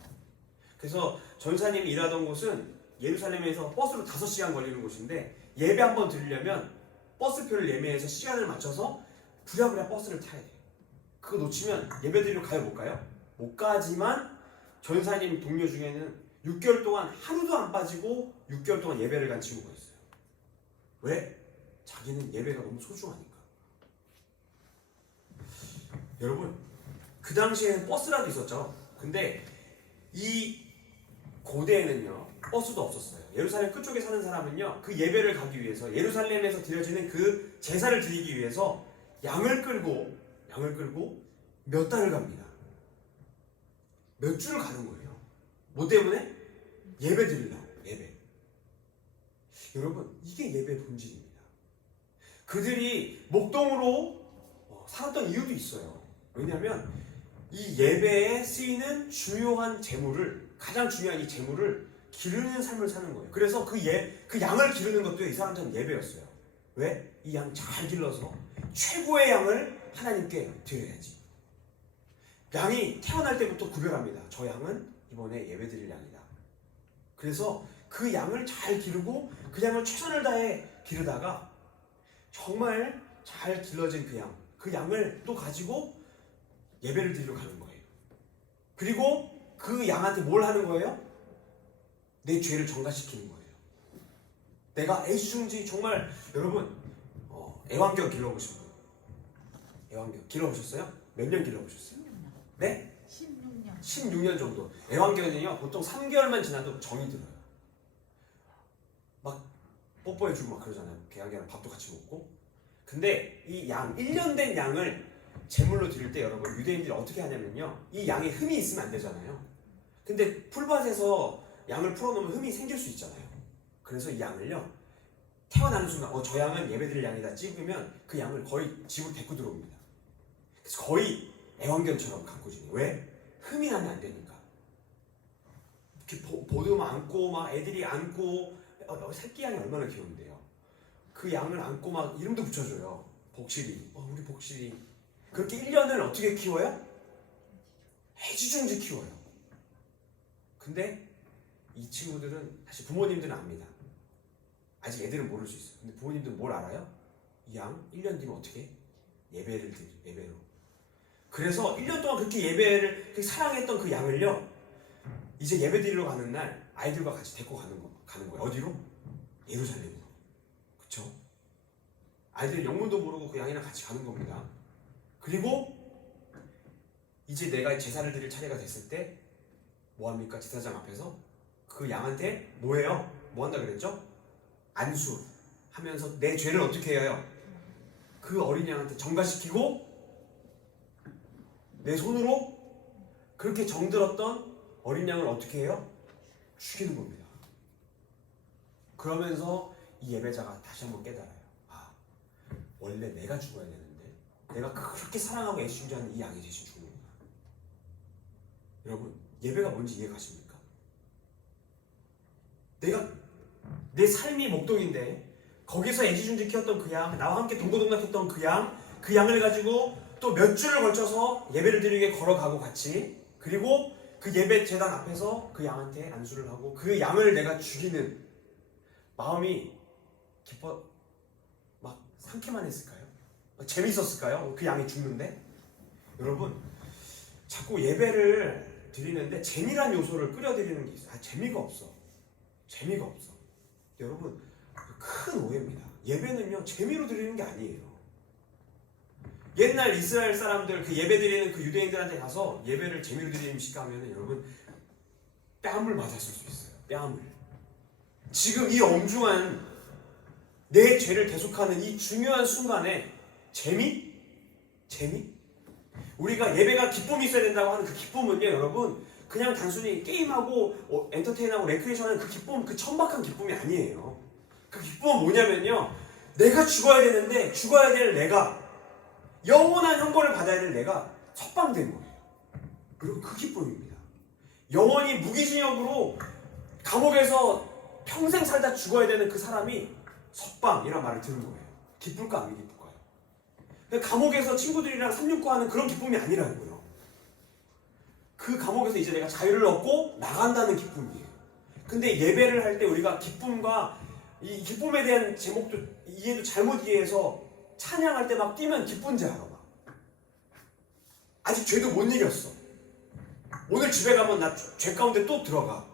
그래서 전사님이 일하던 곳은 예루살렘에서 버스로 5시간 걸리는 곳인데, 예배 한번 드리려면 버스표를 예매해서 시간을 맞춰서 부랴부랴 버스를 타야 돼요. 그거 놓치면 예배 드리러 가요, 못 가요? 못 가지만 전사님 동료 중에는 6개월 동안 하루도 안 빠지고 6개월 동안 예배를 간 친구가 있어요. 왜? 자기는 예배가 너무 소중하니까. 여러분, 그 당시에는 버스라도 있었죠. 근데 이 고대에는요, 버스도 없었어요. 예루살렘 끝쪽에 사는 사람은요, 그 예배를 가기 위해서, 예루살렘에서 드려지는 그 제사를 드리기 위해서 양을 끌고 몇 달을 갑니다. 몇 주를 가는 거예요. 뭐 때문에? 예배 드리려고. 예배. 여러분, 이게 예배 본질입니다. 그들이 목동으로 살았던 이유도 있어요. 왜냐하면 이 예배에 쓰이는 중요한 재물을, 가장 중요한 이 재물을 기르는 삶을 사는 거예요. 그래서 그 양을 기르는 것도 이 사람들은 예배였어요. 왜? 이 양 잘 길러서 최고의 양을 하나님께 드려야지. 양이 태어날 때부터 구별합니다. 저 양은 이번에 예배 드릴 양이다. 그래서 그 양을 잘 기르고 그 양을 최선을 다해 기르다가 정말 잘 길러진 그 양을 또 가지고 예배를 드리러 가는 거예요. 그리고 그 양한테 뭘 하는 거예요? 내 죄를 정화시키는 거예요. 내가 애지중지 정말, 여러분, 애완견 길러보신 분? 애완견 길러보셨어요? 몇 년 길러보셨어요? 16년. 네? 16년. 16년 정도. 애완견은요, 보통 3개월만 지나도 정이 들어요. 막 뽀뽀해주고 막 그러잖아요. 애완견이랑 밥도 같이 먹고. 근데 이 양, 1년 된 양을 제물로 드릴 때 여러분, 유대인들이 어떻게 하냐면요, 이 양에 흠이 있으면 안 되잖아요. 근데 풀밭에서 양을 풀어놓으면 흠이 생길 수 있잖아요. 그래서 이 양을요, 태어나는 순간 저 양은 예배드릴 양이다 찍으면 그 양을 거의 집으로 데리고 들어옵니다. 그래서 거의 애완견처럼 갖고 지내요. 왜? 흠이 나면 안 되니까. 이렇게 보듬 안고 막 애들이 안고, 새끼 양이 얼마나 귀여운데요. 그 양을 안고 막 이름도 붙여줘요. 복실이. 우리 복실이. 그렇게 1년을 어떻게 키워요? 애지중지 키워요. 근데 이 친구들은, 사실 부모님들은 압니다. 아직 애들은 모를 수 있어요. 근데 부모님들은 뭘 알아요? 이 양 1년 뒤면 어떻게? 예배를 드려. 예배로. 그래서 1년 동안 그렇게 예배를 그렇게 사랑했던 그 양을요, 이제 예배 드리러 가는 날 아이들과 같이 데리고 가는 거예요. 어디로? 예루살렘으로. 그쵸? 아이들은 영문도 모르고 그 양이랑 같이 가는 겁니다. 그리고 이제 내가 제사를 드릴 차례가 됐을 때 뭐합니까? 제사장 앞에서 그 양한테 뭐해요? 뭐 한다 그랬죠? 안수하면서 내 죄를 어떻게 해요? 그 어린 양한테 전가시키고 내 손으로 그렇게 정들었던 어린 양을 어떻게 해요? 죽이는 겁니다. 그러면서 이 예배자가 다시 한번 깨달아요. 아, 원래 내가 죽어야 되는데 내가 그렇게 사랑하고 애쓰자는 이 양이 대신 죽는구나. 여러분, 예배가 뭔지 이해가십니까? 내가 내 삶이 목동인데 거기서 애지중지키웠던 그 양, 나와 함께 동고동락했던 그 양을 가지고 또 몇 주를 걸쳐서 예배를 드리게 걸어가고 같이, 그리고 그 예배 제단 앞에서 그 양한테 안수를 하고 그 양을 내가 죽이는 마음이 기뻐 막 상쾌만 했을까요? 재밌었을까요? 그 양이 죽는데? 여러분, 자꾸 예배를 드리는데 재미란 요소를 끌어들이는 게 있어요. 재미가 없어. 여러분, 큰 오해입니다. 예배는요, 재미로 드리는 게 아니에요. 옛날 이스라엘 사람들 그 예배 드리는 그 유대인들한테 가서 예배를 재미로 드리는 식가 하면은 여러분 뺨을 맞았을 수 있어요. 뺨을. 지금 이 엄중한 내 죄를 대속하는 이 중요한 순간에 재미? 우리가 예배가 기쁨이 있어야 된다고 하는 그 기쁨은요, 여러분, 그냥 단순히 게임하고 엔터테인하고 레크레이션하는 그 기쁨, 그 천박한 기쁨이 아니에요. 그 기쁨은 뭐냐면요, 내가 죽어야 되는데 죽어야 될 내가, 영원한 형벌을 받아야 될 내가 석방된 거예요. 그리고 그 기쁨입니다. 영원히 무기징역으로 감옥에서 평생 살다 죽어야 되는 그 사람이 석방이란 말을 들은 거예요. 기쁠까 안 기쁠까요? 감옥에서 친구들이랑 삼육구하는 그런 기쁨이 아니라는 거예요. 그 감옥에서 이제 내가 자유를 얻고 나간다는 기쁨이에요. 근데 예배를 할 때 우리가 기쁨과 이 기쁨에 대한 제목도 이해도 잘못 이해해서 찬양할 때 막 뛰면 기쁜지 알아. 막. 아직 죄도 못 이겼어. 오늘 집에 가면 나 죄 가운데 또 들어가.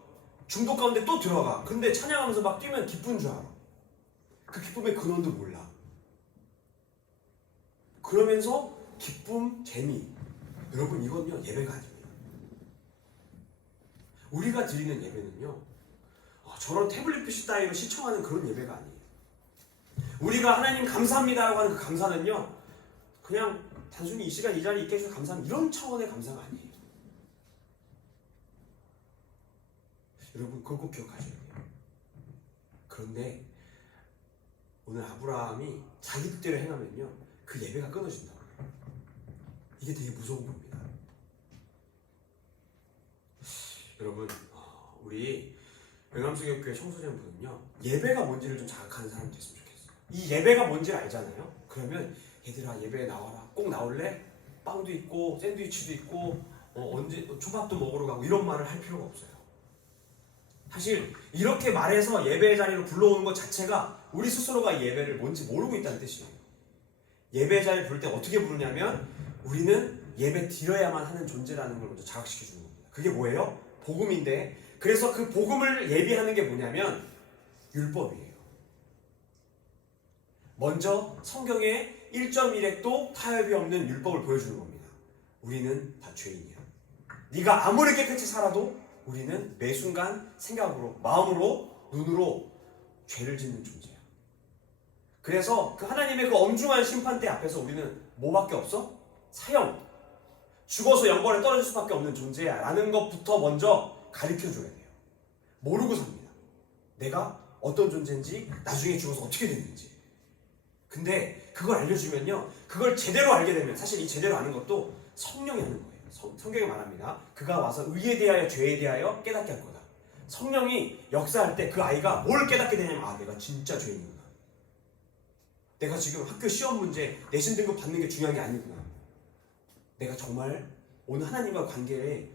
중독 가운데 또 들어가. 근데 찬양하면서 막 뛰면 기쁜 줄 알아. 그 기쁨의 근원도 몰라. 그러면서 기쁨, 재미. 여러분, 이건요, 예배가 아닙니다. 우리가 드리는 예배는요, 저런 태블릿 PC 따위로 시청하는 그런 예배가 아니에요. 우리가 하나님 감사합니다라고 하는 그 감사는요, 그냥 단순히 이 시간 이 자리에 있게 해주셔서 감사하는 이런 차원의 감사가 아니에요. 여러분, 그걸 꼭 기억하셔야 돼요. 그런데 오늘 아브라함이 자기 뜻대로 행하면요, 그 예배가 끊어진다고 해요. 이게 되게 무서운 겁니다. 여러분, 우리 영암수교회 청소년분은요, 예배가 뭔지를 좀 자각하는 사람이 됐으면 좋겠어요. 이 예배가 뭔지를 알잖아요. 그러면 얘들아, 예배에 나와라. 꼭 나올래? 빵도 있고 샌드위치도 있고 언제 초밥도 먹으러 가고 이런 말을 할 필요가 없어요. 사실 이렇게 말해서 예배 자리로 불러오는 것 자체가 우리 스스로가 이 예배를 뭔지 모르고 있다는 뜻이에요. 예배 자리를 부를 때 어떻게 부르냐면 우리는 예배 드려야만 하는 존재라는 걸 먼저 자각시켜 주는 겁니다. 그게 뭐예요? 복음인데, 그래서 그 복음을 예비하는 게 뭐냐면 율법이에요. 먼저 성경에 1.1획도 타협이 없는 율법을 보여주는 겁니다. 우리는 다 죄인이야. 네가 아무리 깨끗이 살아도 우리는 매 순간 생각으로, 마음으로, 눈으로 죄를 짓는 존재야. 그래서 그 하나님의 그 엄중한 심판대 앞에서 우리는 뭐밖에 없어? 사형. 죽어서 영벌에 떨어질 수밖에 없는 존재야 라는 것부터 먼저 가르쳐줘야 돼요. 모르고 삽니다. 내가 어떤 존재인지, 나중에 죽어서 어떻게 됐는지. 근데 그걸 알려주면요, 그걸 제대로 알게 되면, 사실 이 제대로 아는 것도 성령이 하는 거예요. 성경이 말합니다. 그가 와서 의에 대하여 죄에 대하여 깨닫게 할 거다. 성령이 역사할 때 그 아이가 뭘 깨닫게 되냐면, 아, 내가 진짜 죄인이구나. 내가 지금 학교 시험 문제 내신 등급 받는 게 중요한 게 아니구나. 내가 정말 오늘 하나님과 관계에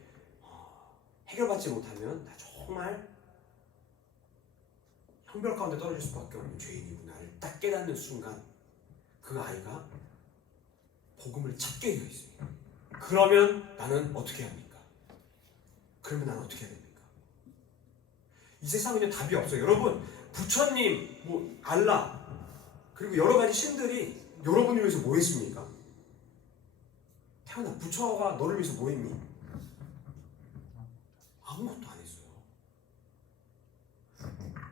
해결받지 못하면 나 정말 형벌 가운데 떨어질 수밖에 없는 죄인이구나를 딱 깨닫는 순간 그 아이가 복음을 찾게 되어 있습니다. 그러면 나는 어떻게 합니까? 그러면 나는 어떻게 해야 됩니까? 이 세상에는 답이 없어요. 여러분, 부처님, 알라, 그리고 여러 가지 신들이 여러분을 위해서 뭐 했습니까? 태연아, 부처가 너를 위해서 뭐 했니? 아무것도 안 했어요.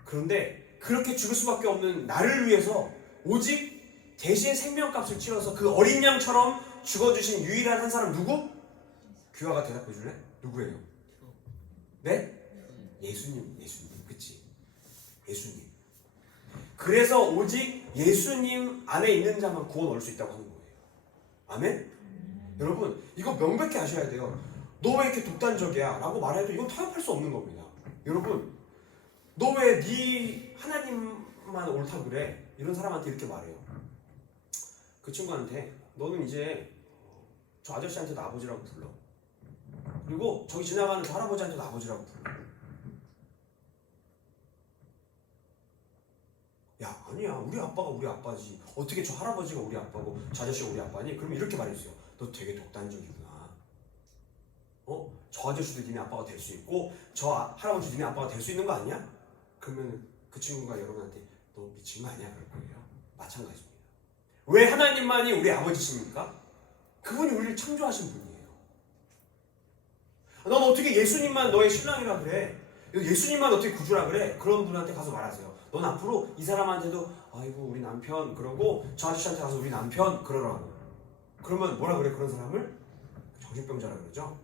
그런데 그렇게 죽을 수밖에 없는 나를 위해서 오직 대신 생명값을 치러서 그 어린 양처럼 죽어주신 유일한 한 사람 누구? 규화가 대답해 줄래? 누구예요? 네? 예수님. 그치? 예수님. 그래서 오직 예수님 안에 있는 자만 구원 얻을 수 있다고 하는 거예요. 아멘? 여러분, 이거 명백히 아셔야 돼요. 너 왜 이렇게 독단적이야? 라고 말해도 이건 타협할 수 없는 겁니다. 여러분, 너 왜 네 하나님만 옳다 그래? 이런 사람한테 이렇게 말해요. 그 친구한테 너는 이제 저 아저씨한테도 아버지라고 불러. 그리고 저기 지나가는 저 할아버지한테도 아버지라고 불러. 야, 아니야. 우리 아빠가 우리 아빠지. 어떻게 저 할아버지가 우리 아빠고 저 아저씨가 우리 아빠니? 그러면 이렇게 말해주세요. 너 되게 독단적이구나. 저 아저씨도 니네 아빠가 될 수 있고 저 할아버지도 니네 아빠가 될 수 있는 거 아니야? 그러면 그 친구가 여러분한테 너 미친 거 아니야? 그럴 거예요. 마찬가지입니다. 왜 하나님만이 우리 아버지십니까? 그분이 우리를 창조하신 분이에요. 넌 어떻게 예수님만 너의 신랑이라 그래? 예수님만 어떻게 구주라 그래? 그런 분한테 가서 말하세요. 넌 앞으로 이 사람한테도 아이고 우리 남편 그러고 저 아저씨한테 가서 우리 남편 그러라고. 그러면 뭐라 그래 그런 사람을? 정신병자라 그러죠.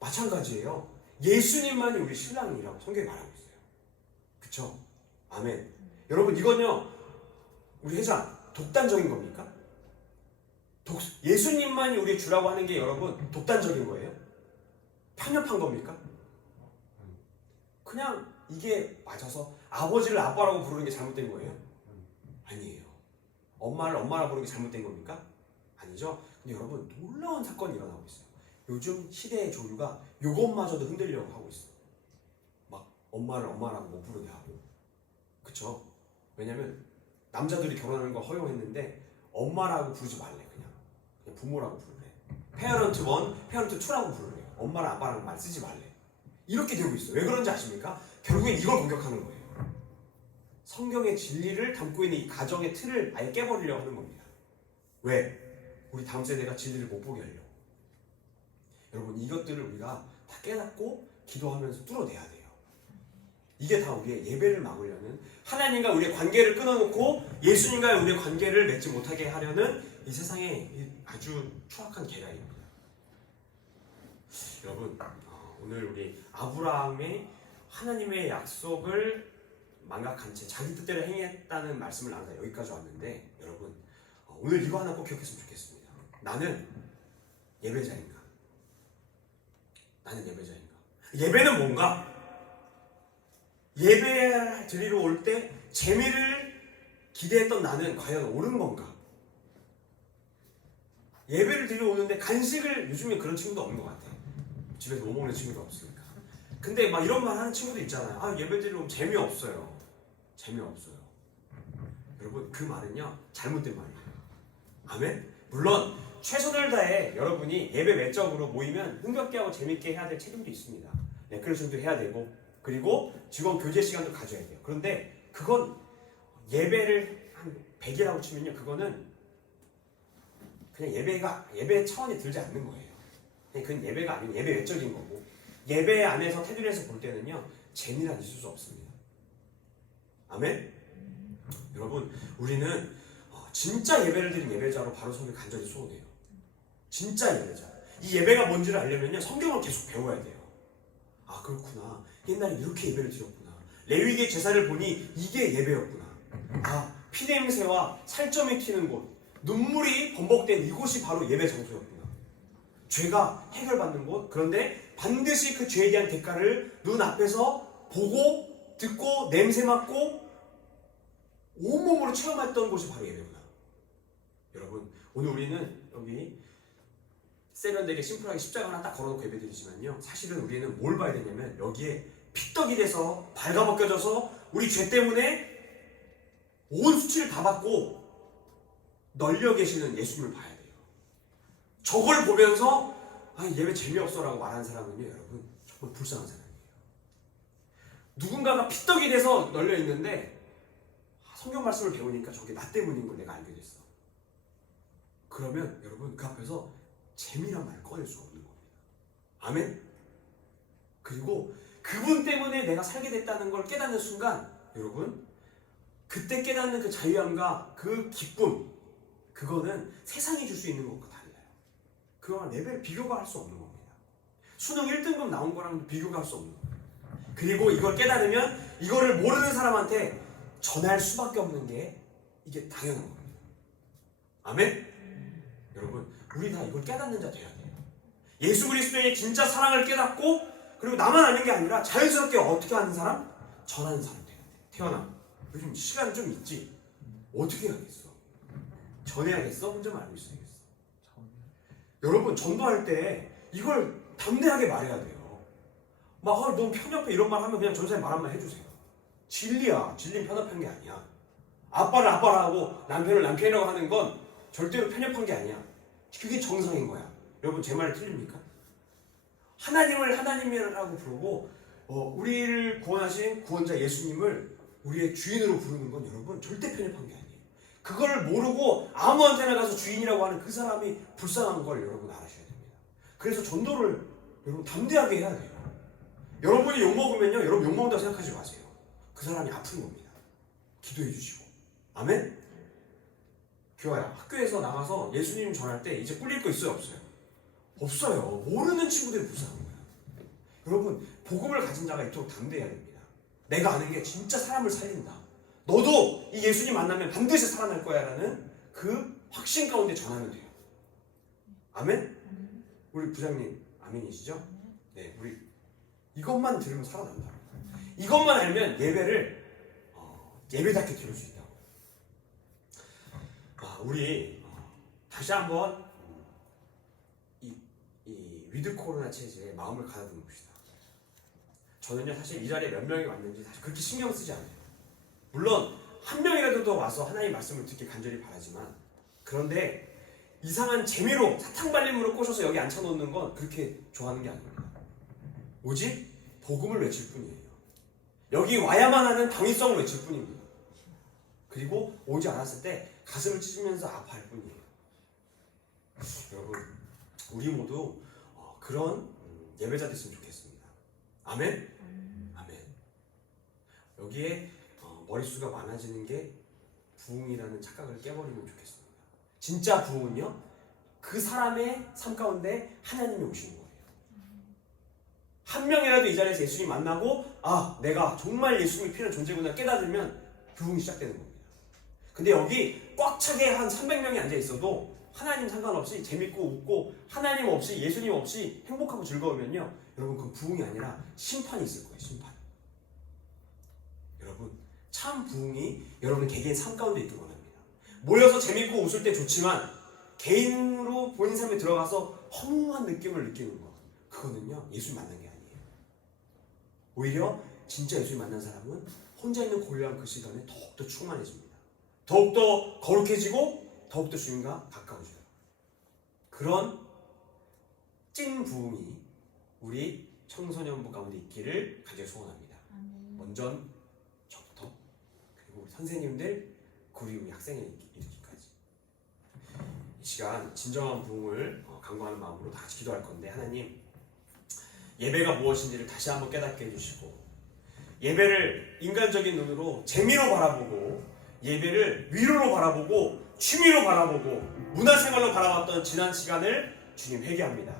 마찬가지예요. 예수님만이 우리 신랑이라고 성경이 말하고 있어요. 그쵸? 아멘. 여러분 이건요 우리 회장 독단적인 겁니까? 예수님만이 우리 주라고 하는 게 여러분 독단적인 거예요? 편협한 겁니까? 그냥 이게 맞아서 아버지를 아빠라고 부르는 게 잘못된 거예요? 아니에요. 엄마를 엄마라고 부르는 게 잘못된 겁니까? 아니죠. 근데 여러분 놀라운 사건이 일어나고 있어요. 요즘 시대의 조류가 요것마저도 흔들려고 하고 있어요. 막 엄마를 엄마라고 못 부르게 하고. 그쵸? 왜냐면 남자들이 결혼하는 거 허용했는데 엄마라고 부르지 말래. 그냥 부모라고 부르래. 페어런트 1, 페어런트 2라고 부르래. 엄마랑 아빠랑 말 쓰지 말래. 이렇게 되고 있어요. 왜 그런지 아십니까? 결국엔 이걸 공격하는 거예요. 성경의 진리를 담고 있는 이 가정의 틀을 아예 깨버리려고 하는 겁니다. 왜? 우리 다음 세대가 진리를 못 보게 하려고. 여러분 이것들을 우리가 다 깨닫고 기도하면서 뚫어내야 돼요. 이게 다 우리의 예배를 막으려는 하나님과 우리의 관계를 끊어놓고 예수님과 우리의 관계를 맺지 못하게 하려는 이 세상의 아주 추악한 계략입니다. 여러분 오늘 우리 아브라함의 하나님의 약속을 망각한 채 자기 뜻대로 행했다는 말씀을 나누다 여기까지 왔는데 여러분 오늘 이거 하나 꼭 기억했으면 좋겠습니다. 나는 예배자인가? 나는 예배자인가? 예배는 뭔가? 예배 드리러 올 때 재미를 기대했던 나는 과연 옳은 건가? 예배를 드리러 오는데 간식을 요즘에 그런 친구도 없는 것 같아. 집에서 뭐 먹는 친구도 없으니까. 근데 막 이런 말 하는 친구도 있잖아요. 아 예배 드리러 오면 재미없어요. 재미없어요. 여러분 그 말은요 잘못된 말이에요. 아멘? 물론 최선을 다해 여러분이 예배 외적으로 모이면 흥겹게 하고 재밌게 해야 될 책임도 있습니다. 레크레이션도 해야 되고 그리고 직원 교제 시간도 가져야 돼요. 그런데 그건 예배를 한 100이라고 치면요 그거는 그냥 예배 차원에 들지 않는 거예요. 그건 예배가 아니고 예배 외적인 거고 예배 안에서 테두리에서 볼 때는요 재미란 있을 수 없습니다. 아멘? 여러분 우리는 진짜 예배를 드린 예배자로 바로 서길 간절히 소원해요. 진짜 예배자. 이 예배가 뭔지를 알려면요 성경을 계속 배워야 돼요. 아 그렇구나. 옛날에 이렇게 예배를 드렸구나. 레위기의 제사를 보니 이게 예배였구나. 아 피냄새와 살점이 튀는 곳 눈물이 범벅된 이곳이 바로 예배 장소였구나. 죄가 해결받는 곳. 그런데 반드시 그 죄에 대한 대가를 눈앞에서 보고 듣고 냄새 맡고 온몸으로 체험했던 곳이 바로 예배구나. 여러분 오늘 우리는 여기 세련되게 심플하게 십자가 하나 딱 걸어놓고 예배드리지만요 사실은 우리는 뭘 봐야 되냐면 여기에 피떡이 돼서 발가벗겨져서 우리 죄 때문에 온 수치를 다 받고 널려 계시는 예수님을 봐야 돼요. 저걸 보면서 아 예배 재미없어 라고 말하는 사람은요 여러분 정말 불쌍한 사람이에요. 누군가가 피떡이 돼서 널려 있는데 성경 말씀을 배우니까 저게 나 때문인 걸 내가 알게 됐어. 그러면 여러분 그 앞에서 재미란 말을 꺼낼 수가 없는 겁니다. 아멘? 그리고 그분 때문에 내가 살게 됐다는 걸 깨닫는 순간 여러분 그때 깨닫는 그 자유함과 그 기쁨 그거는 세상이 줄 수 있는 것과 달라요. 그거랑 레벨 비교가 할 수 없는 겁니다. 수능 1등급 나온 거랑 비교가 할 수 없는 겁니다. 그리고 이걸 깨달으면 이거를 모르는 사람한테 전할 수밖에 없는 게 이게 당연한 겁니다. 아멘? 여러분 우리 다 이걸 깨닫는 자 돼야 돼요. 예수 그리스도의 진짜 사랑을 깨닫고 그리고 나만 아는 게 아니라 자연스럽게 어떻게 하는 사람? 전하는 사람 돼야 돼. 태어나 요즘 시간 좀 있지? 어떻게 해야겠어? 전해야겠어? 혼자만 알고 있어야겠어? 여러분 전도할 때 이걸 담대하게 말해야 돼요. 막 너무 편협해 이런 말 하면 그냥 전사님 말 한번 해주세요. 진리야. 진리는 편협한 게 아니야. 아빠를 아빠라 하고 남편을 남편이라고 하는 건 절대로 편협한 게 아니야. 그게 정상인 거야. 여러분 제 말이 틀립니까? 하나님을 하나님이라고 부르고 우리를 구원하신 구원자 예수님을 우리의 주인으로 부르는 건 여러분 절대 편협한 게 아니에요. 그걸 모르고 아무한테나 가서 주인이라고 하는 그 사람이 불쌍한 걸 여러분 알아셔야 됩니다. 그래서 전도를 여러분 담대하게 해야 돼요. 여러분이 욕먹으면요 여러분 욕먹는다고 생각하지 마세요. 그 사람이 아픈 겁니다. 기도해 주시고. 아멘? 교회야 학교에서 나가서 예수님 전할 때 이제 꿀릴 거 있어요 없어요? 없어요. 모르는 친구들이 불쌍한 거예요. 여러분 복음을 가진 자가 이토록 담대해야 됩니다. 내가 아는 게 진짜 사람을 살린다. 너도 이 예수님 만나면 반드시 살아날 거야 라는 그 확신 가운데 전하면 돼요. 아멘? 우리 부장님 아멘이시죠? 네, 우리 이것만 들으면 살아난다. 이것만 알면 예배를 예배답게 드릴 수 있다고. 우리 다시 한번 이 위드 코로나 체제에 마음을 가다듬어 봅시다. 저는요 사실 이 자리에 몇 명이 왔는지 사실 그렇게 신경 쓰지 않아요. 물론 한 명이라도 더 와서 하나님 말씀을 듣길 간절히 바라지만 그런데 이상한 재미로 사탕발림으로 꼬셔서 여기 앉혀놓는 건 그렇게 좋아하는 게 아닙니다. 오직 복음을 외칠 뿐이에요. 여기 와야만 하는 당위성을 외칠 뿐입니다. 그리고 오지 않았을 때 가슴을 찢으면서 아파할 뿐이에요. 여러분 우리 모두 그런 예배자 됐으면 좋겠습니다. 아멘? 아멘. 여기에 머릿수가 많아지는 게 부흥이라는 착각을 깨버리면 좋겠습니다. 진짜 부흥은요 그 사람의 삶 가운데 하나님이 오시는 거예요. 한 명이라도 이 자리에서 예수님 만나고 내가 정말 예수님이 필요한 존재구나 깨닫으면 부흥이 시작되는 겁니다. 근데 여기 꽉 차게 한 300명이 앉아 있어도 하나님 상관없이 재밌고 웃고 하나님 없이 예수님 없이 행복하고 즐거우면요 여러분 그건 부흥이 아니라 심판이 있을 거예요. 심판. 여러분 참 부흥이 여러분 개개인 삶 가운데 있길 원합니다. 모여서 재밌고 웃을 때 좋지만 개인으로 본인 삶에 들어가서 허무한 느낌을 느끼는 거 그거는요 예수님 만난 게 아니에요. 오히려 진짜 예수님 만난 사람은 혼자 있는 고요한 그 시간에 더욱더 충만해집니다. 더욱더 거룩해지고 더욱더 주님과 가까워져요. 그런 찐 부흥이 우리 청소년부 가운데 있기를 간절히 소원합니다. 먼저 저부터 그리고 우리 선생님들 그리고 우리 학생에 이르기까지 이 시간 진정한 부흥을 간구하는 마음으로 다 같이 기도할 건데 하나님 예배가 무엇인지를 다시 한번 깨닫게 해주시고 예배를 인간적인 눈으로 재미로 바라보고 예배를 위로로 바라보고 취미로 바라보고 문화생활로 바라봤던 지난 시간을 주님 회개합니다.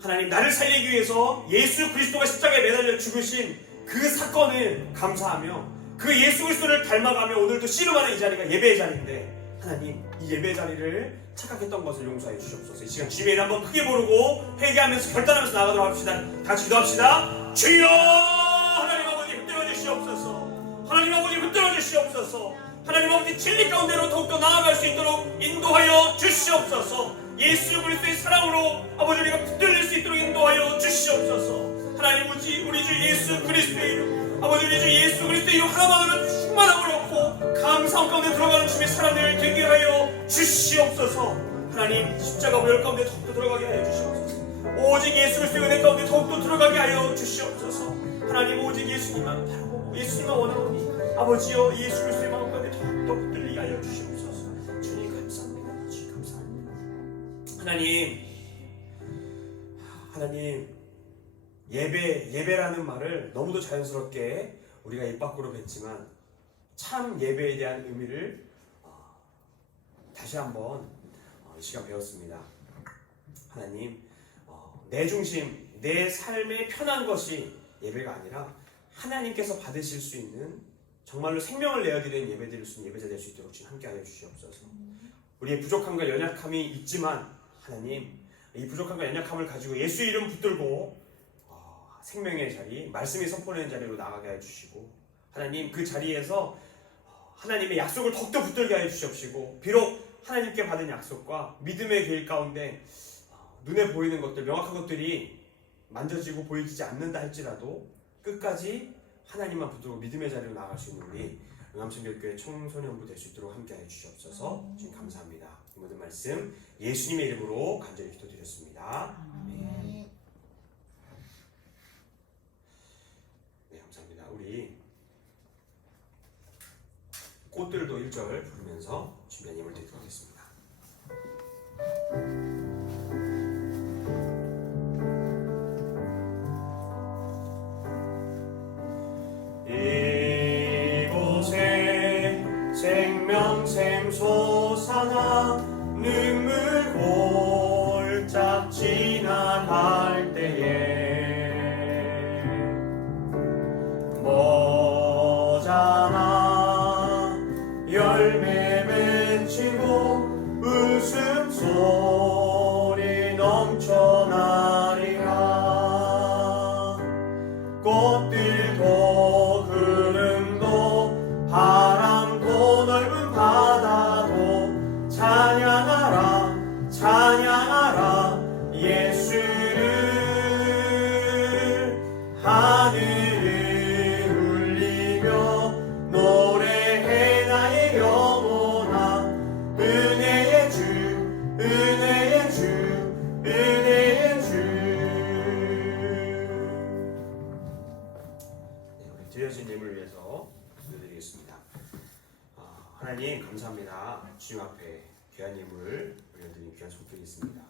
하나님 나를 살리기 위해서 예수 그리스도가 십자가에 매달려 죽으신 그 사건을 감사하며 그 예수 그리스도를 닮아가며 오늘도 씨름하는 이 자리가 예배의 자리인데 하나님 이 예배의 자리를 착각했던 것을 용서해 주시옵소서. 이 시간 주님의 이름 한번 크게 부르고 회개하면서 결단하면서 나가도록 합시다. 같이 기도합시다. 주여 하나님 아버지 흔들어 주시옵소서. 하나님 아버지 흔들어 주시옵소서. 하나님 아버지 진리 가운데로 더욱더 나아갈 수 있도록 인도하여 주시옵소서. 예수 그리스도의 사랑으로 아버지 우리가 붙들릴 수 있도록 인도하여 주시옵소서. 하나님 우리 주 예수 그리스도의 이름 아버지 우리 주 예수 그리스도의 이름 하나만으로 충만함을 얻고 감사함 가운데 들어가는 주님의 사람들을 되게 하여 주시옵소서. 하나님 십자가 보혈 가운데 더욱더 들어가게 하여 주시옵소서. 오직 예수 그리스도의 은혜 가운데 더욱더 들어가게 하여 주시옵소서. 하나님 오직 예수님만 바라보고 예수님만 원하오니 아버지여 예수 그리스도의 마음 가운데 더욱더 붙들리게 하여 주시옵소서. 주님 감사합니다. 주님 감사합니다. 하나님 예배라는 말을 너무도 자연스럽게 우리가 입 밖으로 뱉지만 참 예배에 대한 의미를 다시 한번 이 시간 배웠습니다. 하나님, 내 중심, 내 삶의 편한 것이 예배가 아니라 하나님께서 받으실 수 있는 정말로 생명을 내어드리는 예배 드릴 수 있는 예배자 될 수 있도록 주님 함께하여 주시옵소서. 우리의 부족함과 연약함이 있지만 하나님, 이 부족함과 연약함을 가지고 예수 이름 붙들고 생명의 자리, 말씀이 선포하는 자리로 나가게 해주시고 하나님 그 자리에서 하나님의 약속을 더욱더 붙들게 하여 주시옵시고 비록 하나님께 받은 약속과 믿음의 길 가운데 눈에 보이는 것들, 명확한 것들이 만져지고 보이지 않는다 할지라도 끝까지 하나님만 붙들고 믿음의 자리로 나아갈 수 있는 우리 응암성결교회 청소년부 될 수 있도록 함께하여 주시옵소서. 주님 감사합니다. 이 모든 말씀 예수님의 이름으로 간절히 기도드렸습니다. 아멘. 네, 감사합니다. 우리 꽃들도 1절 부르면서 준비한 예물 드리도록 하겠습니다. 이곳에 생명샘 솟아나 눈물 골짝 지나갈 때에 모자나 열매 맺히고 웃음소리 넘쳐나리라. 꽃들도 구름도 바람도 넓은 바다도 찬양하라 찬양하라 예수를. 하늘을 울리며 노래해 나의 영혼아 은혜의 주 은혜의 주 은혜의 주. 네, 우리 드려진 예물을 위해서 기도드리겠습니다. 하나님 감사합니다. 주님 앞에 귀한 예물 올려드린 귀한 손길이 있습니다.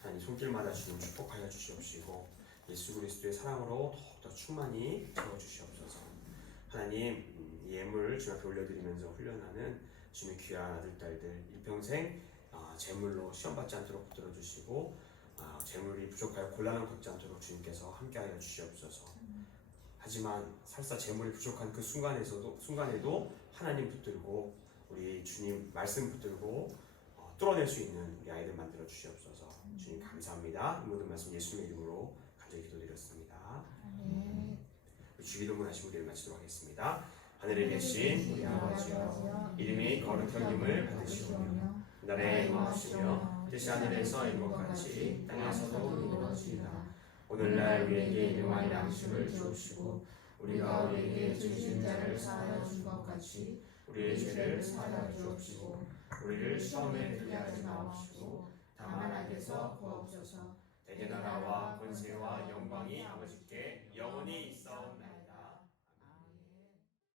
하나님 손길마다 주님 축복하여 주시옵시고 예수 그리스도의 사랑으로 더욱더 충만히 채워주시옵소서. 하나님 이 예물 주님 앞에 올려드리면서 훈련하는 주님의 귀한 아들 딸들 일평생 재물로 시험받지 않도록 붙들어주시고 재물이 부족하여 곤란함 겪지 않도록 주님께서 함께하여 주시옵소서. 하지만 설사 재물이 부족한 그 순간에도 하나님 붙들고 우리 주님 말씀 붙들고 뚫어낼 수 있는 우리 아이들 만들어 주시옵소서. 주님 감사합니다. 이 모든 말씀 예수님의 이름으로 간절히 기도드렸습니다. 주기도문 하시고 우리를 마치도록 하겠습니다. 하늘에 계신 우리 아버지여 이름이 거룩한 여김을 받으시오며 나라의 임하시며 뜻이 하늘에서 이룬 것 같이 땅에서도 이루어지이다. 오늘날 우리에게 일용할 양식을 주옵시고 우리가 우리에게 죄 지은 자를 사하여 준 것 같이 우리의 죄를 사하여 주옵시고 우리를 시험에 들게 하지 마옵시고 다만 악에서 구하옵소서. 대개 나라와 권세와 영광이 아버지께 영원히 있사옵나이다.